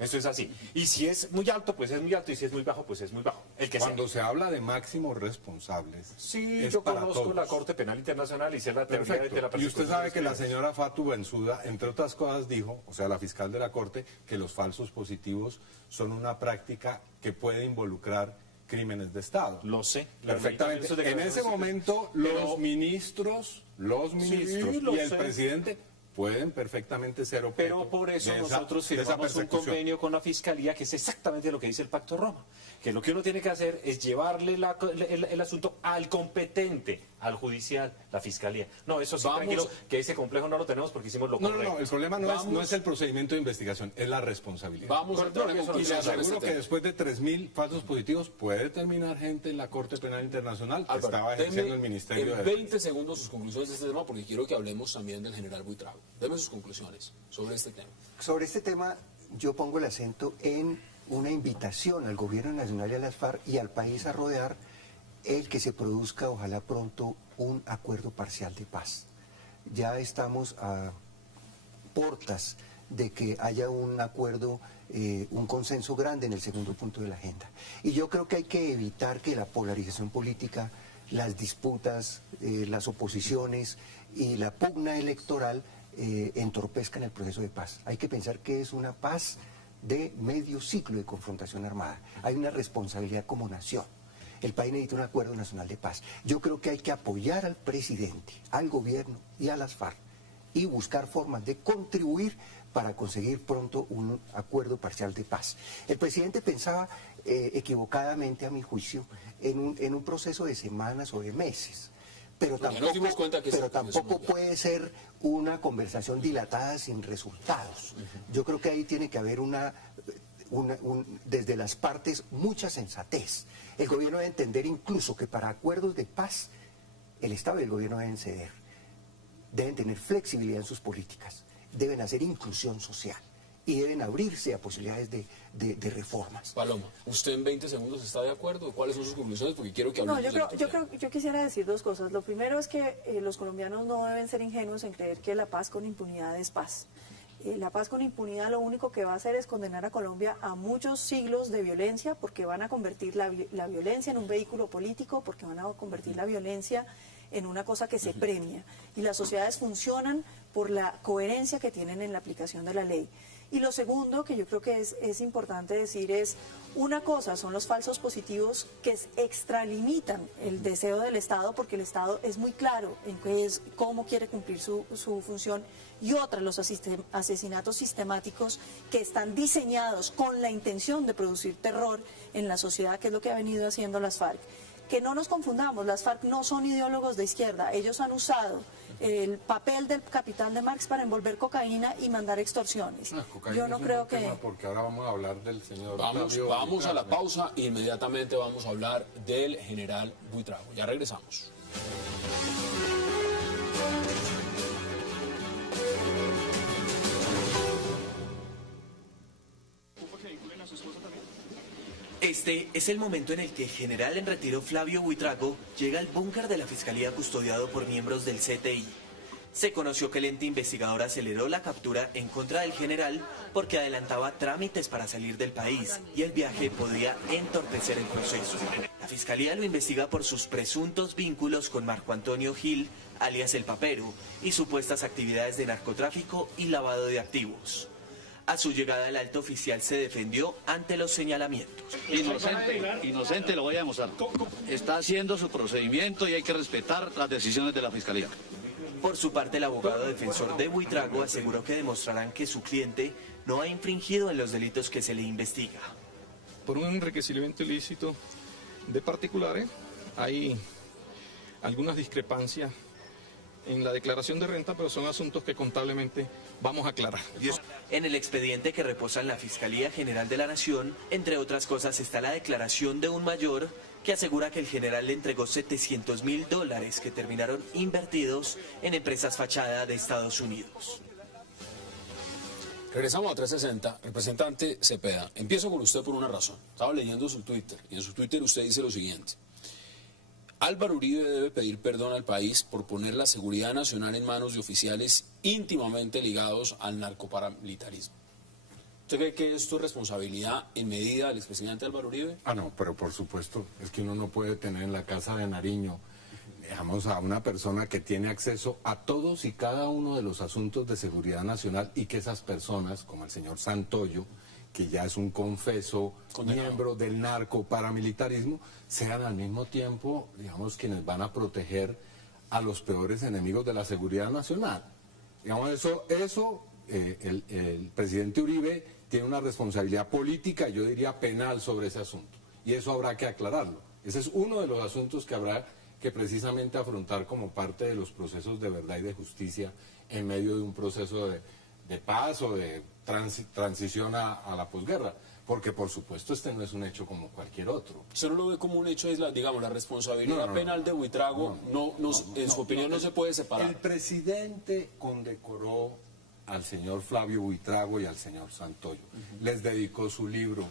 Eso es así. Y si es muy alto, pues es muy alto. Y si es muy bajo, pues es muy bajo. El que sea. Cuando se habla de máximos responsables, Sí, es yo para conozco todos. la Corte Penal Internacional y sé la teoría Perfecto. de la Y persecución. usted sabe que la de los señora Fatou Bensouda, entre otras cosas, dijo, o sea, la fiscal de la Corte, que los falsos positivos son una práctica que puede involucrar crímenes de Estado. Lo sé. Perfectamente. Eso de En ese momento, los ministros sí, lo y el sé. presidente pueden perfectamente ser objeto Pero por eso de esa- nosotros de esa firmamos un persecución. convenio con la Fiscalía que es exactamente lo que dice el Pacto de Roma. Que lo que uno tiene que hacer es llevarle el asunto al competente, al judicial, la Fiscalía. No, eso sí, Vamos. tranquilo, que ese complejo no lo tenemos porque hicimos lo No, correcto. el problema no Vamos. es el procedimiento de investigación, es la responsabilidad. Vamos a entrar en Y le conclusiones sobre aseguro este que tema. después de 3.000 falsos positivos puede terminar gente en la Corte Penal Internacional que Álvaro, estaba ejerciendo deme el Ministerio de en Defensa. 20 segundos sus conclusiones de este tema, porque quiero que hablemos también del general Buitrago. Deme sus conclusiones sobre este tema. Sobre este tema, yo pongo el acento en una invitación al gobierno nacional y a las FARC y al país a rodear el que se produzca, ojalá pronto, un acuerdo parcial de paz. Ya estamos a portas de que haya un acuerdo, un consenso grande en el segundo punto de la agenda. Y yo creo que hay que evitar que la polarización política, las disputas, las oposiciones y la pugna electoral entorpezcan el proceso de paz. Hay que pensar que es una paz de medio ciclo de confrontación armada. Hay una responsabilidad como nación. El país necesita un acuerdo nacional de paz. Yo creo que hay que apoyar al presidente, al gobierno y a las FARC y buscar formas de contribuir para conseguir pronto un acuerdo parcial de paz. El presidente pensaba equivocadamente, a mi juicio, en un proceso de semanas o de meses. Pero Bueno, ya nos dimos cuenta que pero eso tampoco no es puede ser una conversación dilatada sin resultados. Yo creo que ahí tiene que haber desde las partes mucha sensatez. El gobierno debe entender incluso que para acuerdos de paz el Estado y el gobierno deben ceder, deben tener flexibilidad en sus políticas, deben hacer inclusión social y deben abrirse a posibilidades de reformas. Paloma, ¿usted en 20 segundos está de acuerdo? ¿Cuáles son sus conclusiones? Porque quiero que No, hablemos yo quisiera decir dos cosas. Lo primero es que los colombianos no deben ser ingenuos en creer que la paz con impunidad es paz. La paz con impunidad lo único que va a hacer es condenar a Colombia a muchos siglos de violencia, porque van a convertir la violencia en un vehículo político, porque van a convertir la violencia en una cosa que se premia. Y las sociedades funcionan por la coherencia que tienen en la aplicación de la ley. Y lo segundo que yo creo que es importante decir es, una cosa son los falsos positivos que extralimitan el deseo del Estado, porque el Estado es muy claro en cómo quiere cumplir su función, y otra, los asesinatos sistemáticos que están diseñados con la intención de producir terror en la sociedad, que es lo que ha venido haciendo las FARC, que no nos confundamos, las FARC no son ideólogos de izquierda, ellos han usado el papel del capitán de Marx para envolver cocaína y mandar extorsiones. Yo no creo que... Porque ahora vamos a hablar del señor Vamos Flavio a la Buitrago. pausa e inmediatamente vamos a hablar del general Buitrago. Ya regresamos. Este es el momento en el que el general en retiro Flavio Buitrago llega al búnker de la Fiscalía custodiado por miembros del CTI. Se conoció que el ente investigador aceleró la captura en contra del general porque adelantaba trámites para salir del país y el viaje podía entorpecer el proceso. La Fiscalía lo investiga por sus presuntos vínculos con Marco Antonio Gil, alias El Papero, y supuestas actividades de narcotráfico y lavado de activos. A su llegada, el alto oficial se defendió ante los señalamientos. Inocente lo voy a demostrar. Está haciendo su procedimiento y hay que respetar las decisiones de la Fiscalía. Por su parte, el abogado defensor de Buitrago aseguró que demostrarán que su cliente no ha infringido en los delitos que se le investiga. Por un enriquecimiento ilícito de particulares, hay algunas discrepancias en la declaración de renta, pero son asuntos que contablemente vamos a aclarar. En el expediente que reposa en la Fiscalía General de la Nación, entre otras cosas, está la declaración de un mayor que asegura que el general le entregó $700.000 que terminaron invertidos en empresas fachada de Estados Unidos. Regresamos a 360. Representante Cepeda, empiezo con usted por una razón. Estaba leyendo su Twitter y en su Twitter usted dice lo siguiente. Álvaro Uribe debe pedir perdón al país por poner la seguridad nacional en manos de oficiales íntimamente ligados al narcoparamilitarismo. ¿Usted cree que esto es responsabilidad en medida del expresidente Álvaro Uribe? Ah, no, pero por supuesto, es que uno no puede tener en la casa de Nariño, digamos, a una persona que tiene acceso a todos y cada uno de los asuntos de seguridad nacional y que esas personas, como el señor Santoyo, que ya es un confeso miembro del narcoparamilitarismo, sean al mismo tiempo, digamos, quienes van a proteger a los peores enemigos de la seguridad nacional. Digamos, el presidente Uribe tiene una responsabilidad política, yo diría penal, sobre ese asunto. Y eso habrá que aclararlo. Ese es uno de los asuntos que habrá que precisamente afrontar como parte de los procesos de verdad y de justicia en medio de un proceso de paz o de transición a la posguerra. Porque, por supuesto, este no es un hecho como cualquier otro. ¿Usted no lo ve como un hecho, digamos, la responsabilidad penal de Buitrago, en su opinión, no se puede separar? El presidente condecoró al señor Flavio Buitrago y al señor Santoyo. Les dedicó su libro,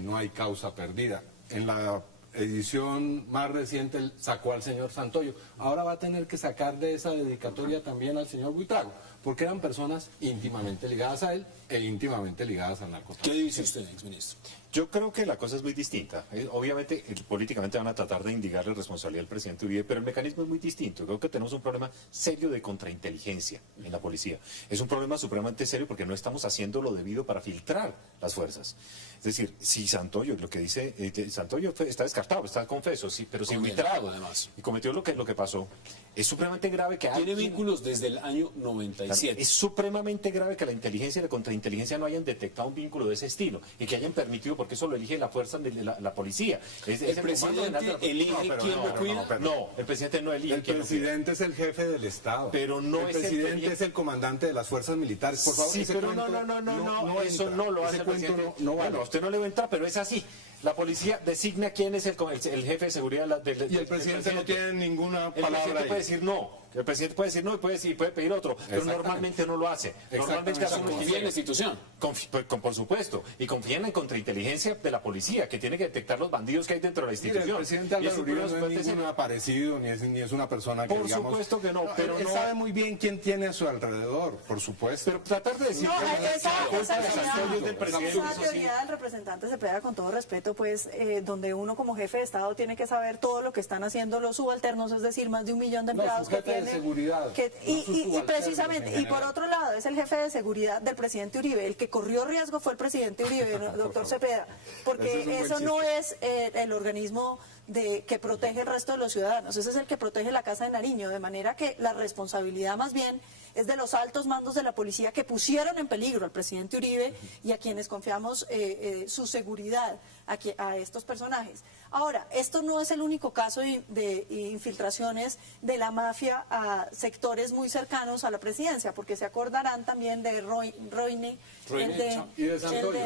No hay causa perdida. En la edición más reciente él sacó al señor Santoyo. Ahora va a tener que sacar de esa dedicatoria también al señor Buitrago, porque eran personas íntimamente ligadas a él e íntimamente ligadas al narcotráfico. ¿Qué dice usted, exministro? Yo creo que la cosa es muy distinta. Obviamente, políticamente van a tratar de indicarle responsabilidad al presidente Uribe, pero el mecanismo es muy distinto. Creo que tenemos un problema serio de contrainteligencia en la policía. Es un problema supremamente serio porque no estamos haciendo lo debido para filtrar las fuerzas. Es decir, si Santoyo, lo que dice, Santoyo está descartado, está confeso, sí, pero si Buitrago, además, y cometió lo que pasó, es supremamente grave que tiene vínculos desde el año 97. Es supremamente grave que la inteligencia y la contrainteligencia no hayan detectado un vínculo de ese estilo y que hayan permitido, porque eso lo elige la fuerza de la policía. ¿El presidente elige quién lo cuida? No, el presidente no elige. El presidente es el jefe del Estado. Pero no el presidente es el comandante de las fuerzas militares. Por favor, sí, pero no, eso no lo hace el presidente. Bueno, a usted no le va a entrar, pero es así. La policía designa quién es el jefe de seguridad y el presidente no tiene ninguna palabra. El presidente puede decir no. El presidente puede decir no y puede pedir otro, pero normalmente no lo hace. Normalmente confía en la institución. Por supuesto, y confían en contrainteligencia de la policía, que tiene que detectar los bandidos que hay dentro de la institución. El presidente Álvaro Uribe no es ningún aparecido, ni es una persona que, por supuesto que no, pero él sabe muy bien quién tiene a su alrededor, por supuesto. Pero tratar de decir esa teoría del representante Cepeda, con todo respeto, pues, donde uno como jefe de Estado tiene que saber todo lo que están haciendo los subalternos, es decir, más de 1 millón de empleados que tienen. Seguridad, y precisamente, y por otro lado, es el jefe de seguridad del presidente Uribe. El que corrió riesgo fue el presidente Uribe, doctor Cepeda, porque eso no es el organismo que protege el resto de los ciudadanos. Ese es el que protege la Casa de Nariño, de manera que la responsabilidad más bien es de los altos mandos de la policía que pusieron en peligro al presidente Uribe y a quienes confiamos su seguridad a estos personajes. Ahora, esto no es el único caso de infiltraciones de la mafia a sectores muy cercanos a la presidencia, porque se acordarán también de Roine y de Santoyo.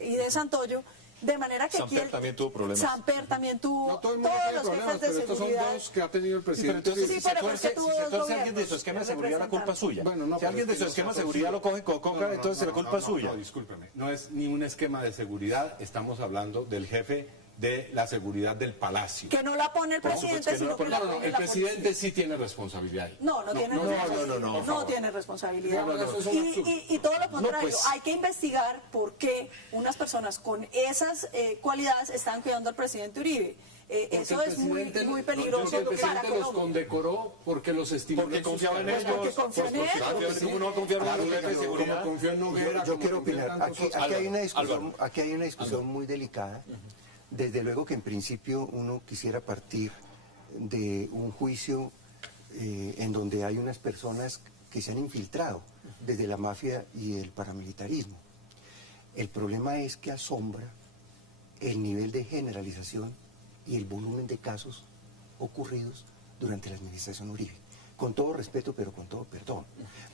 Y de Santoyo. De manera que Samper también tuvo problemas. Samper también tuvo. No todo el mundo todos tiene los problemas, jefes de pero estos son seguridad. dos que ha tenido el presidente. Pero entonces, Sí, si pero se es que tuvo dos tuerce alguien de su gobiernos esquema de que seguridad, la culpa es suya. Bueno, no, si pero alguien de es que su esquema de nosotros- seguridad lo coge con coca, entonces la culpa es suya. No, discúlpeme. No es ni un esquema de seguridad, estamos hablando del jefe de la seguridad del Palacio. Que no la pone el presidente, que no la sino que pone- la No, no, pone el la presidente policía. sí tiene responsabilidad ahí. No tiene responsabilidad. no. Tiene responsabilidad. No, eso es un absurdo. Y todo lo contrario, pues. hay que investigar por qué unas personas con esas cualidades están cuidando al presidente Uribe. Eso es muy peligroso Porque el para presidente los Colombia. condecoró porque los estimuló. Porque confiaba en Pues ellos. porque confía en ellos. ¿Cómo no va a confiar en un jefe de seguridad? Como confió en Noguera. Yo como quiero confió en opinar. tantos Aquí otros. hay una discusión muy delicada. Desde luego que en principio uno quisiera partir de un juicio en donde hay unas personas que se han infiltrado desde la mafia y el paramilitarismo. El problema es que asombra el nivel de generalización y el volumen de casos ocurridos durante la administración Uribe. Con todo respeto, pero con todo perdón.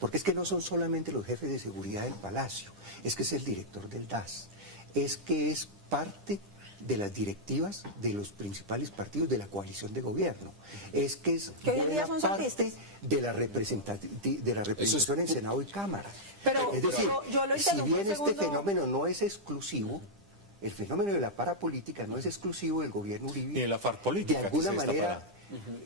Porque es que no son solamente los jefes de seguridad del Palacio, es que es el director del DAS, es que es parte de las directivas de los principales partidos de la coalición de gobierno, es que es Que hoy en día buena son parte santistas. de la representación en Senado y Cámara. Pero es decir, yo lo si interrumpo un bien este segundo. fenómeno no es exclusivo, el fenómeno de la parapolítica no es exclusivo del gobierno Uribe. Ni de la FARC política, De alguna que se manera,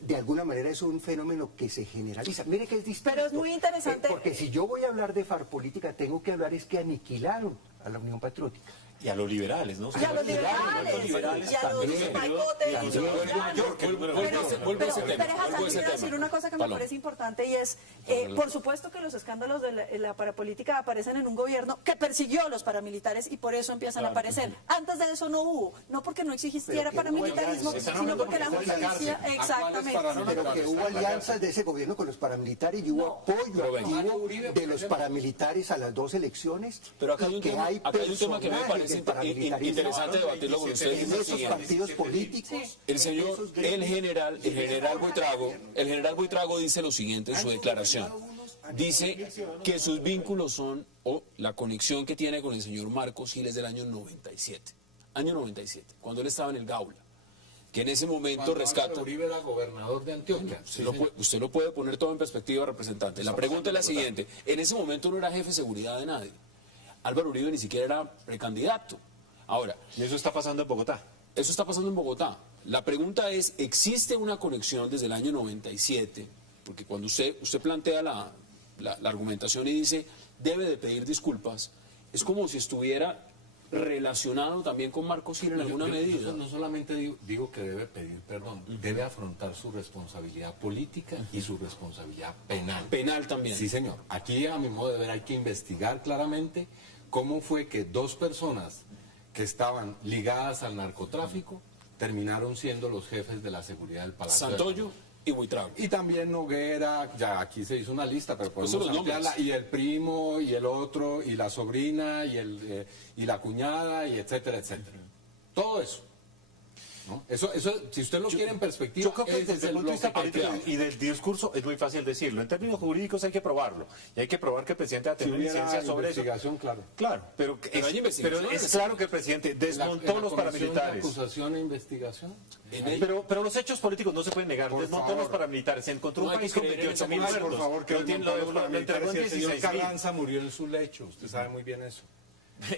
de alguna manera es un fenómeno que se generaliza. Mire que es distinto. Pero es muy interesante. Porque si yo voy a hablar de FARC política, tengo que hablar es que aniquilaron a la Unión Patriótica. Y a los liberales, ¿no? Y a los liberales, y a los maicotes. Vuelvo a ese tema. Pero Hassan, quiero decir una cosa que me parece importante y es, por supuesto que los escándalos de la parapolítica aparecen en un gobierno que persiguió a los paramilitares y por eso empiezan a aparecer. Antes de eso no hubo, no porque no existiera paramilitarismo, sino porque la justicia, exactamente. Pero que hubo alianzas de ese gobierno con los paramilitares y hubo apoyo activo de los paramilitares a las dos elecciones. Pero acá hay un y que tema, hay acá hay un tema que me personajes parece del paramilitarismo interesante debatirlo con ustedes. en es el esos siguiente. partidos políticos. El señor, el general Buitrago dice lo siguiente en su declaración. Dice que sus vínculos son, o la conexión que tiene con el señor Marcos Giles del año 97. Año 97, cuando él estaba en el Gaula. Que en ese momento Cuando rescata. Álvaro Uribe era gobernador de Antioquia. Usted lo puede poner todo en perspectiva, representante. La pregunta es la siguiente. En ese momento no era jefe de seguridad de nadie. Álvaro Uribe ni siquiera era precandidato. Ahora, Y eso está pasando en Bogotá. eso está pasando en Bogotá. La pregunta es, ¿existe una conexión desde el año 97? Porque cuando usted plantea la argumentación y dice, debe de pedir disculpas, es como si estuviera relacionado también con Marcos Giles en alguna medida. Yo no solamente digo que debe pedir perdón, debe afrontar su responsabilidad política y su responsabilidad penal. Penal también. Sí, señor. Aquí, a mi modo de ver, hay que investigar claramente cómo fue que dos personas que estaban ligadas al narcotráfico terminaron siendo los jefes de la seguridad del Palacio. Santoyo y Buitrago. Y también Noguera, ya aquí se hizo una lista, pero Pues podemos son los ampliarla, nombres. y el primo, y el otro, y la sobrina, y la cuñada, y etcétera, etcétera. Todo eso. ¿No? Eso, si usted lo quiere en perspectiva, Yo creo que ese es desde el punto de vista bloque político ampliado. y del discurso es muy fácil decirlo. En términos jurídicos hay que probarlo. Y hay que probar que el presidente va a Si tener hubiera licencia sobre eso. investigación, claro. Claro, pero hay investigaciones. es claro que el presidente desmontó los paramilitares. Acusación e investigación. Pero los hechos políticos no se pueden negar. Por Desmontó favor. los paramilitares. Se encontró No un hay país que con creer en 28.000 esa muertos. Por favor, que Lo entregó en el señor 16.000. Carranza murió en su lecho. Usted sabe muy bien eso.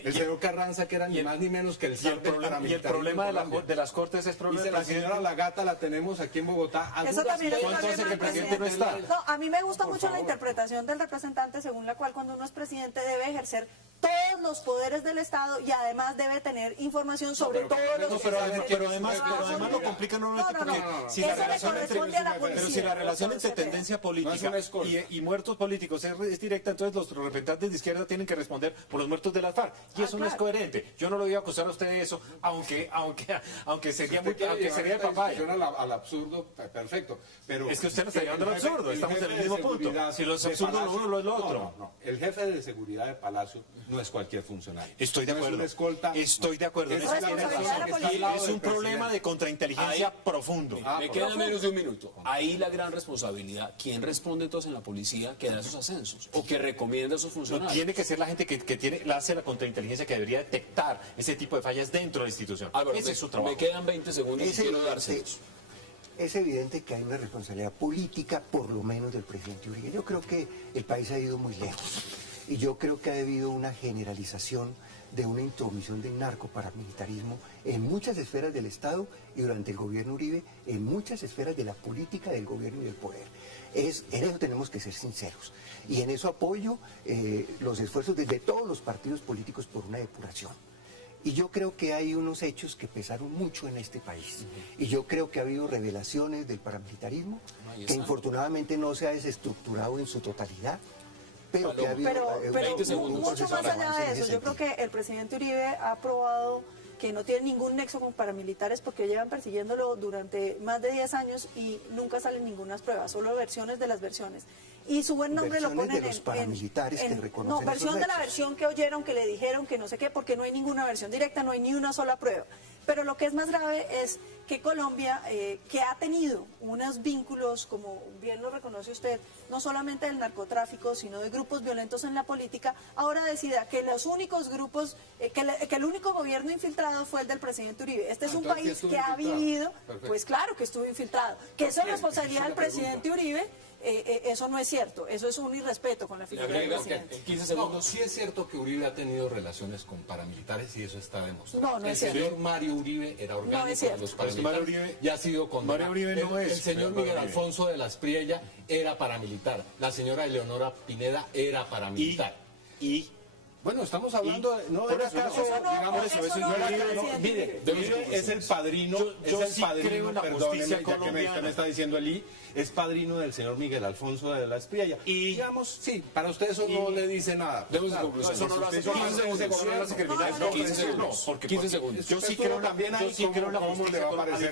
El señor Carranza, que era ni más ni menos que el Y el problema de las cortes es problema Dice del la señora La Gata, la tenemos aquí en Bogotá. A Eso duras también es penas. ¿Cuánto hace que el presidente no está? No, a mí me gusta Por mucho la favor. interpretación del representante según la cual cuando uno es presidente debe ejercer todos los poderes del Estado y además debe tener información sobre todos los pero además lo complican nuevamente porque si la relación entre tendencia política y muertos políticos es directa, entonces los representantes de izquierda tienen que responder por los muertos de las FARC y eso no es coherente. Yo no lo voy a acusar a usted de eso, aunque sería de papaya. Al absurdo, perfecto, pero es que usted no está llevando al absurdo, estamos en el mismo punto. Si los absurdos lo uno, lo es lo otro. No. El jefe de seguridad de Palacio no es cualquier funcionario. Estoy de acuerdo. Estoy de acuerdo. Es un problema de contrainteligencia profundo. Me queda menos de un minuto. Ahí la gran responsabilidad. ¿Quién responde entonces en la policía que da esos ascensos? ¿O que recomienda a esos funcionarios? Tiene que ser la gente que hace la contrainteligencia, que debería detectar ese tipo de fallas dentro de la institución. Álvaro, ese es su trabajo. Me quedan 20 segundos y quiero dárselos. Es evidente que hay una responsabilidad política, por lo menos del presidente Uribe. Yo creo que el país ha ido muy lejos y yo creo que ha habido una generalización de una intromisión del narcoparamilitarismo en muchas esferas del Estado y durante el gobierno Uribe en muchas esferas de la política del gobierno y del poder. En eso tenemos que ser sinceros y en eso apoyo los esfuerzos desde todos los partidos políticos por una depuración. Y yo creo que hay unos hechos que pesaron mucho en este país. Y yo creo que ha habido revelaciones del paramilitarismo que infortunadamente no se ha desestructurado en su totalidad. Pero que ha habido mucho más allá de eso, yo creo que el presidente Uribe ha probado que no tiene ningún nexo con paramilitares porque llevan persiguiéndolo durante más de 10 años y nunca salen ninguna pruebas, solo versiones de las versiones. Y su buen nombre lo ponen de los paramilitares que reconocen no, versión de la versión que oyeron, que le dijeron, que no sé qué, porque no hay ninguna versión directa, no hay ni una sola prueba. Pero lo que es más grave es que Colombia, que ha tenido unos vínculos, como bien lo reconoce usted, no solamente del narcotráfico, sino de grupos violentos en la política, ahora decida que los únicos grupos, que el único gobierno infiltrado fue el del presidente Uribe. Este es un país que ha vivido, pues claro que estuvo infiltrado, que eso es responsabilidad del presidente Uribe. Eso no es cierto, eso es un irrespeto con la figura del presidente. En 15 segundos. Sí es cierto que Uribe ha tenido relaciones con paramilitares y eso está demostrado. No, no es cierto. El señor Mario Uribe era orgánico de los paramilitares y ha sido condenado. Mario Uribe no es. El señor Miguel Alfonso de la Espriella era paramilitar. La señora Eleonora Pineda era paramilitar. Bueno, estamos hablando de... No era caso, digamos, mire, es el padrino, perdóneme, ya que me está diciendo Eli, es padrino del señor Miguel Alfonso de la Espriella. Y digamos, sí, para usted eso no le dice nada. Demos de conclusión. Eso no lo hace 15 segundos. 15 segundos. Yo sí creo en la justicia colombiana.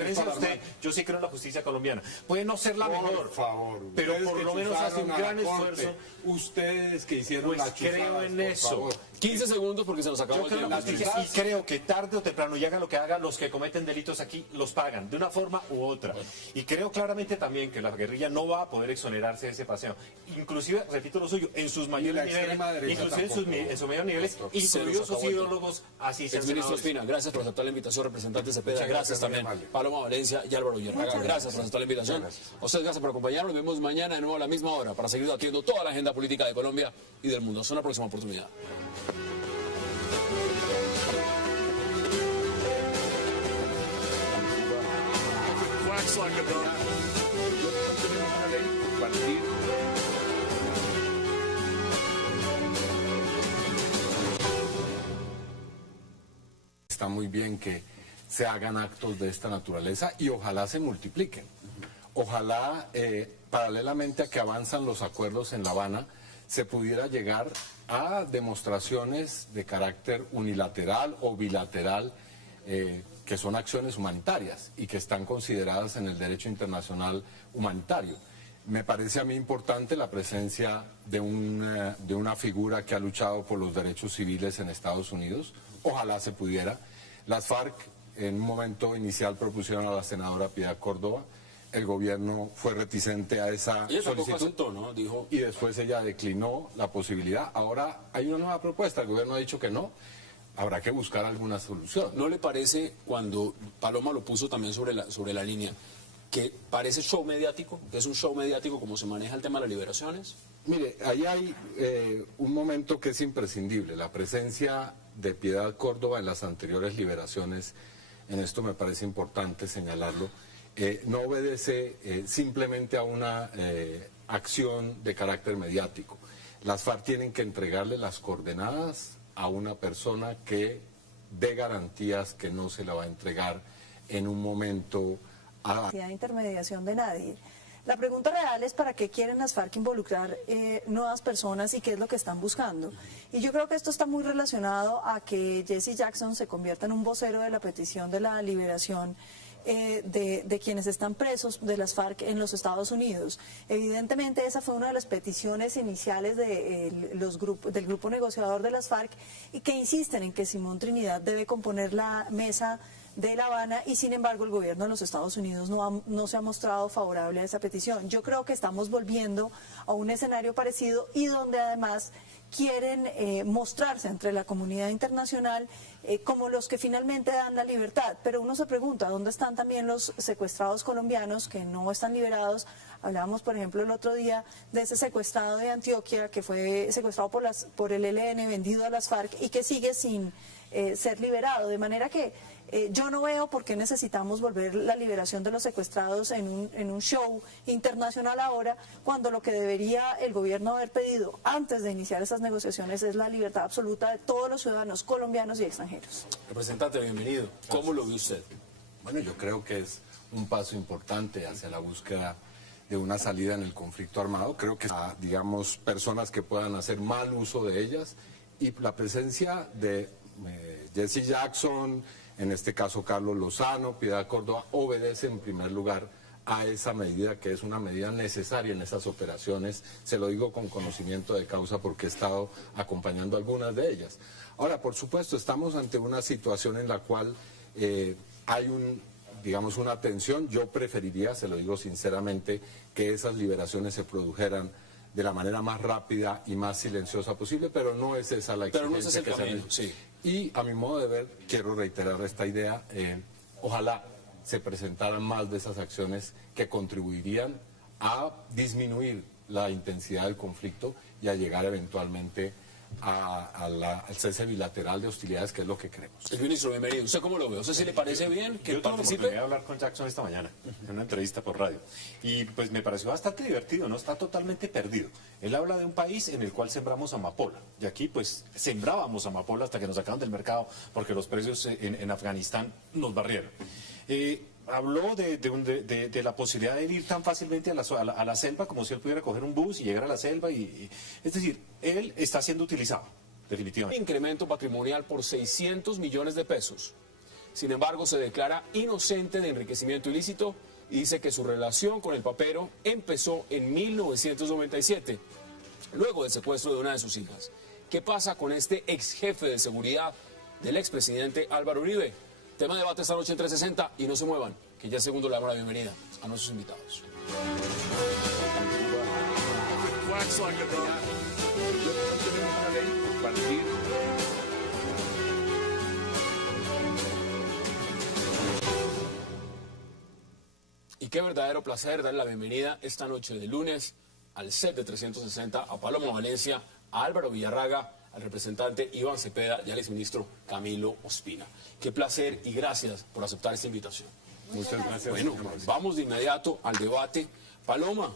Yo sí creo en la justicia colombiana. Puede no ser la mejor, por favor, pero por lo menos hace un gran esfuerzo. Ustedes que hicieron la chuzada, creo en eso. 15 segundos porque se nos acabó el tiempo. Y creo que tarde o temprano, y hagan lo que hagan, los que cometen delitos aquí los pagan, de una forma u otra. Y creo claramente también que la guerrilla no va a poder exonerarse de ese paseo. Inclusive, repito lo suyo, en sus mayores niveles, inclusive en sus mayores niveles, incluidos sus ideólogos, así se Exministro Espina, gracias por aceptar la invitación, representante Cepeda, gracias también, Paloma Valencia y Álvaro Yerraga, gracias por aceptar la invitación. A ustedes gracias por acompañarnos, nos vemos mañana de nuevo a la misma hora para seguir debatiendo toda la agenda política de Colombia y del mundo. Hasta una próxima oportunidad. Wax like a dog. Está muy bien que se hagan actos de esta naturaleza y ojalá se multipliquen. Ojalá, paralelamente a que avanzan los acuerdos en La Habana, se pudiera llegar a demostraciones de carácter unilateral o bilateral, que son acciones humanitarias y que están consideradas en el derecho internacional humanitario. Me parece a mí importante la presencia de una figura que ha luchado por los derechos civiles en Estados Unidos. Ojalá se pudiera. Las FARC en un momento inicial propusieron a la senadora Piedad Córdoba. El gobierno fue reticente a esa solicitud, aceptó, ¿no? Dijo... y después ella declinó la posibilidad. Ahora hay una nueva propuesta, el gobierno ha dicho que no. Habrá que buscar alguna solución. ¿No le parece, cuando Paloma lo puso también sobre la línea, que parece show mediático, que es un show mediático como se maneja el tema de las liberaciones? Mire, ahí hay un momento que es imprescindible, la presencia de Piedad Córdoba en las anteriores liberaciones, en esto me parece importante señalarlo, no obedece simplemente a una acción de carácter mediático. Las FARC tienen que entregarle las coordenadas a una persona que dé garantías que no se la va a entregar en un momento a... de intermediación de nadie. La pregunta real es para qué quieren las FARC involucrar nuevas personas y qué es lo que están buscando. Y yo creo que esto está muy relacionado a que Jesse Jackson se convierta en un vocero de la petición de la liberación de quienes están presos de las FARC en los Estados Unidos. Evidentemente esa fue una de las peticiones iniciales del grupo negociador de las FARC y que insisten en que Simón Trinidad debe componer la mesa de La Habana y sin embargo el gobierno de los Estados Unidos no se ha mostrado favorable a esa petición. Yo creo que estamos volviendo a un escenario parecido y donde además quieren mostrarse entre la comunidad internacional como los que finalmente dan la libertad. Pero uno se pregunta, ¿dónde están también los secuestrados colombianos que no están liberados? Hablábamos, por ejemplo, el otro día de ese secuestrado de Antioquia que fue secuestrado por el ELN, vendido a las FARC y que sigue sin ser liberado. De manera que yo no veo por qué necesitamos volver la liberación de los secuestrados en un show internacional ahora, cuando lo que debería el gobierno haber pedido antes de iniciar esas negociaciones es la libertad absoluta de todos los ciudadanos colombianos y extranjeros. Representante, bienvenido. ¿Cómo lo ve usted? Bueno, yo creo que es un paso importante hacia la búsqueda de una salida en el conflicto armado. Creo que, digamos, personas que puedan hacer mal uso de ellas y la presencia de Jesse Jackson, en este caso Carlos Lozano, Piedad Córdoba, obedece en primer lugar a esa medida que es una medida necesaria en esas operaciones. Se lo digo con conocimiento de causa porque he estado acompañando algunas de ellas. Ahora, por supuesto, estamos ante una situación en la cual hay digamos, una tensión. Yo preferiría, se lo digo sinceramente, que esas liberaciones se produjeran de la manera más rápida y más silenciosa posible, pero no es esa la exigencia. Pero no es ese el camino, sí. Y a mi modo de ver, quiero reiterar esta idea, ojalá se presentaran más de esas acciones que contribuirían a disminuir la intensidad del conflicto y a llegar eventualmente al cese bilateral de hostilidades, que es lo que queremos. El ministro, bienvenido. ¿Usted cómo lo ve? ¿Usted sí le parece bien que yo tuve la participe? oportunidad de hablar con Jackson esta mañana en una entrevista por radio y pues me pareció bastante divertido, no está totalmente perdido. Él habla de un país en el cual sembramos amapola y aquí pues sembrábamos amapola hasta que nos sacaron del mercado porque los precios en Afganistán nos barrieron. Habló de la posibilidad de ir tan fácilmente a la selva como si él pudiera coger un bus y llegar a la selva. Es decir, él está siendo utilizado, definitivamente. Incremento patrimonial por 600 millones de pesos. Sin embargo, se declara inocente de enriquecimiento ilícito y dice que su relación con el papero empezó en 1997, luego del secuestro de una de sus hijas. ¿Qué pasa con este ex jefe de seguridad del expresidente Álvaro Uribe? Tema de debate esta noche en 360 y no se muevan, que ya el segundo le damos la bienvenida a nuestros invitados. Quacks like a dog. Y qué verdadero placer darle la bienvenida esta noche de lunes al set de 360 a Paloma Valencia, a Álvaro Villarraga, al representante Iván Cepeda y al exministro Camilo Ospina. Qué placer y gracias por aceptar esta invitación. Muchas gracias. Bueno, vamos de inmediato al debate. Paloma,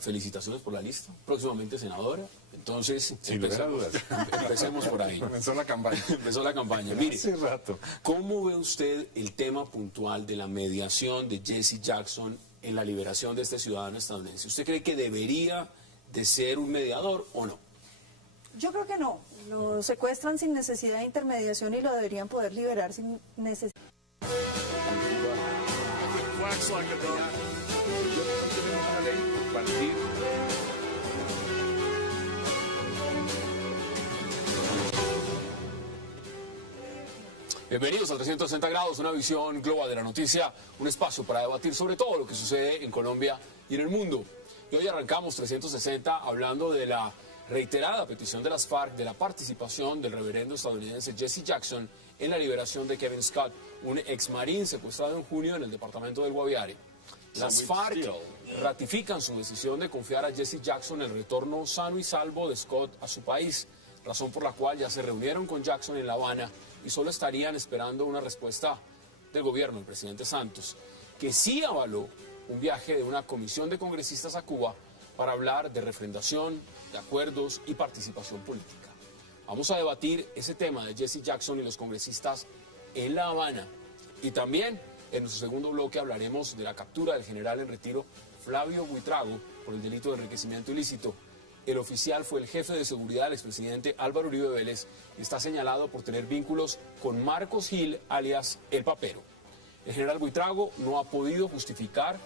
felicitaciones por la lista, próximamente senadora. Entonces, empecemos por ahí. Comenzó la campaña. Empezó la campaña. Mire, hace rato. ¿Cómo ve usted el tema puntual de la mediación de Jesse Jackson en la liberación de este ciudadano estadounidense? ¿Usted cree que debería de ser un mediador o no? Yo creo que no. Lo secuestran sin necesidad de intermediación y lo deberían poder liberar sin necesidad. Quacks like a dog. Bienvenidos a 360 grados, una visión global de la noticia, un espacio para debatir sobre todo lo que sucede en Colombia y en el mundo. Y hoy arrancamos 360 hablando de la reiterada petición de las FARC de la participación del reverendo estadounidense Jesse Jackson en la liberación de Kevin Scott, un exmarín secuestrado en junio en el departamento del Guaviare. Las FARC ratifican su decisión de confiar a Jesse Jackson el retorno sano y salvo de Scott a su país, razón por la cual ya se reunieron con Jackson en La Habana y solo estarían esperando una respuesta del gobierno, el presidente Santos, que sí avaló un viaje de una comisión de congresistas a Cuba para hablar de refrendación, de acuerdos y participación política. Vamos a debatir ese tema de Jesse Jackson y los congresistas en La Habana. Y también en nuestro segundo bloque hablaremos de la captura del general en retiro Flavio Buitrago por el delito de enriquecimiento ilícito. El oficial fue el jefe de seguridad del expresidente Álvaro Uribe Vélez y está señalado por tener vínculos con Marcos Gil, alias El Papero. El general Buitrago no ha podido justificar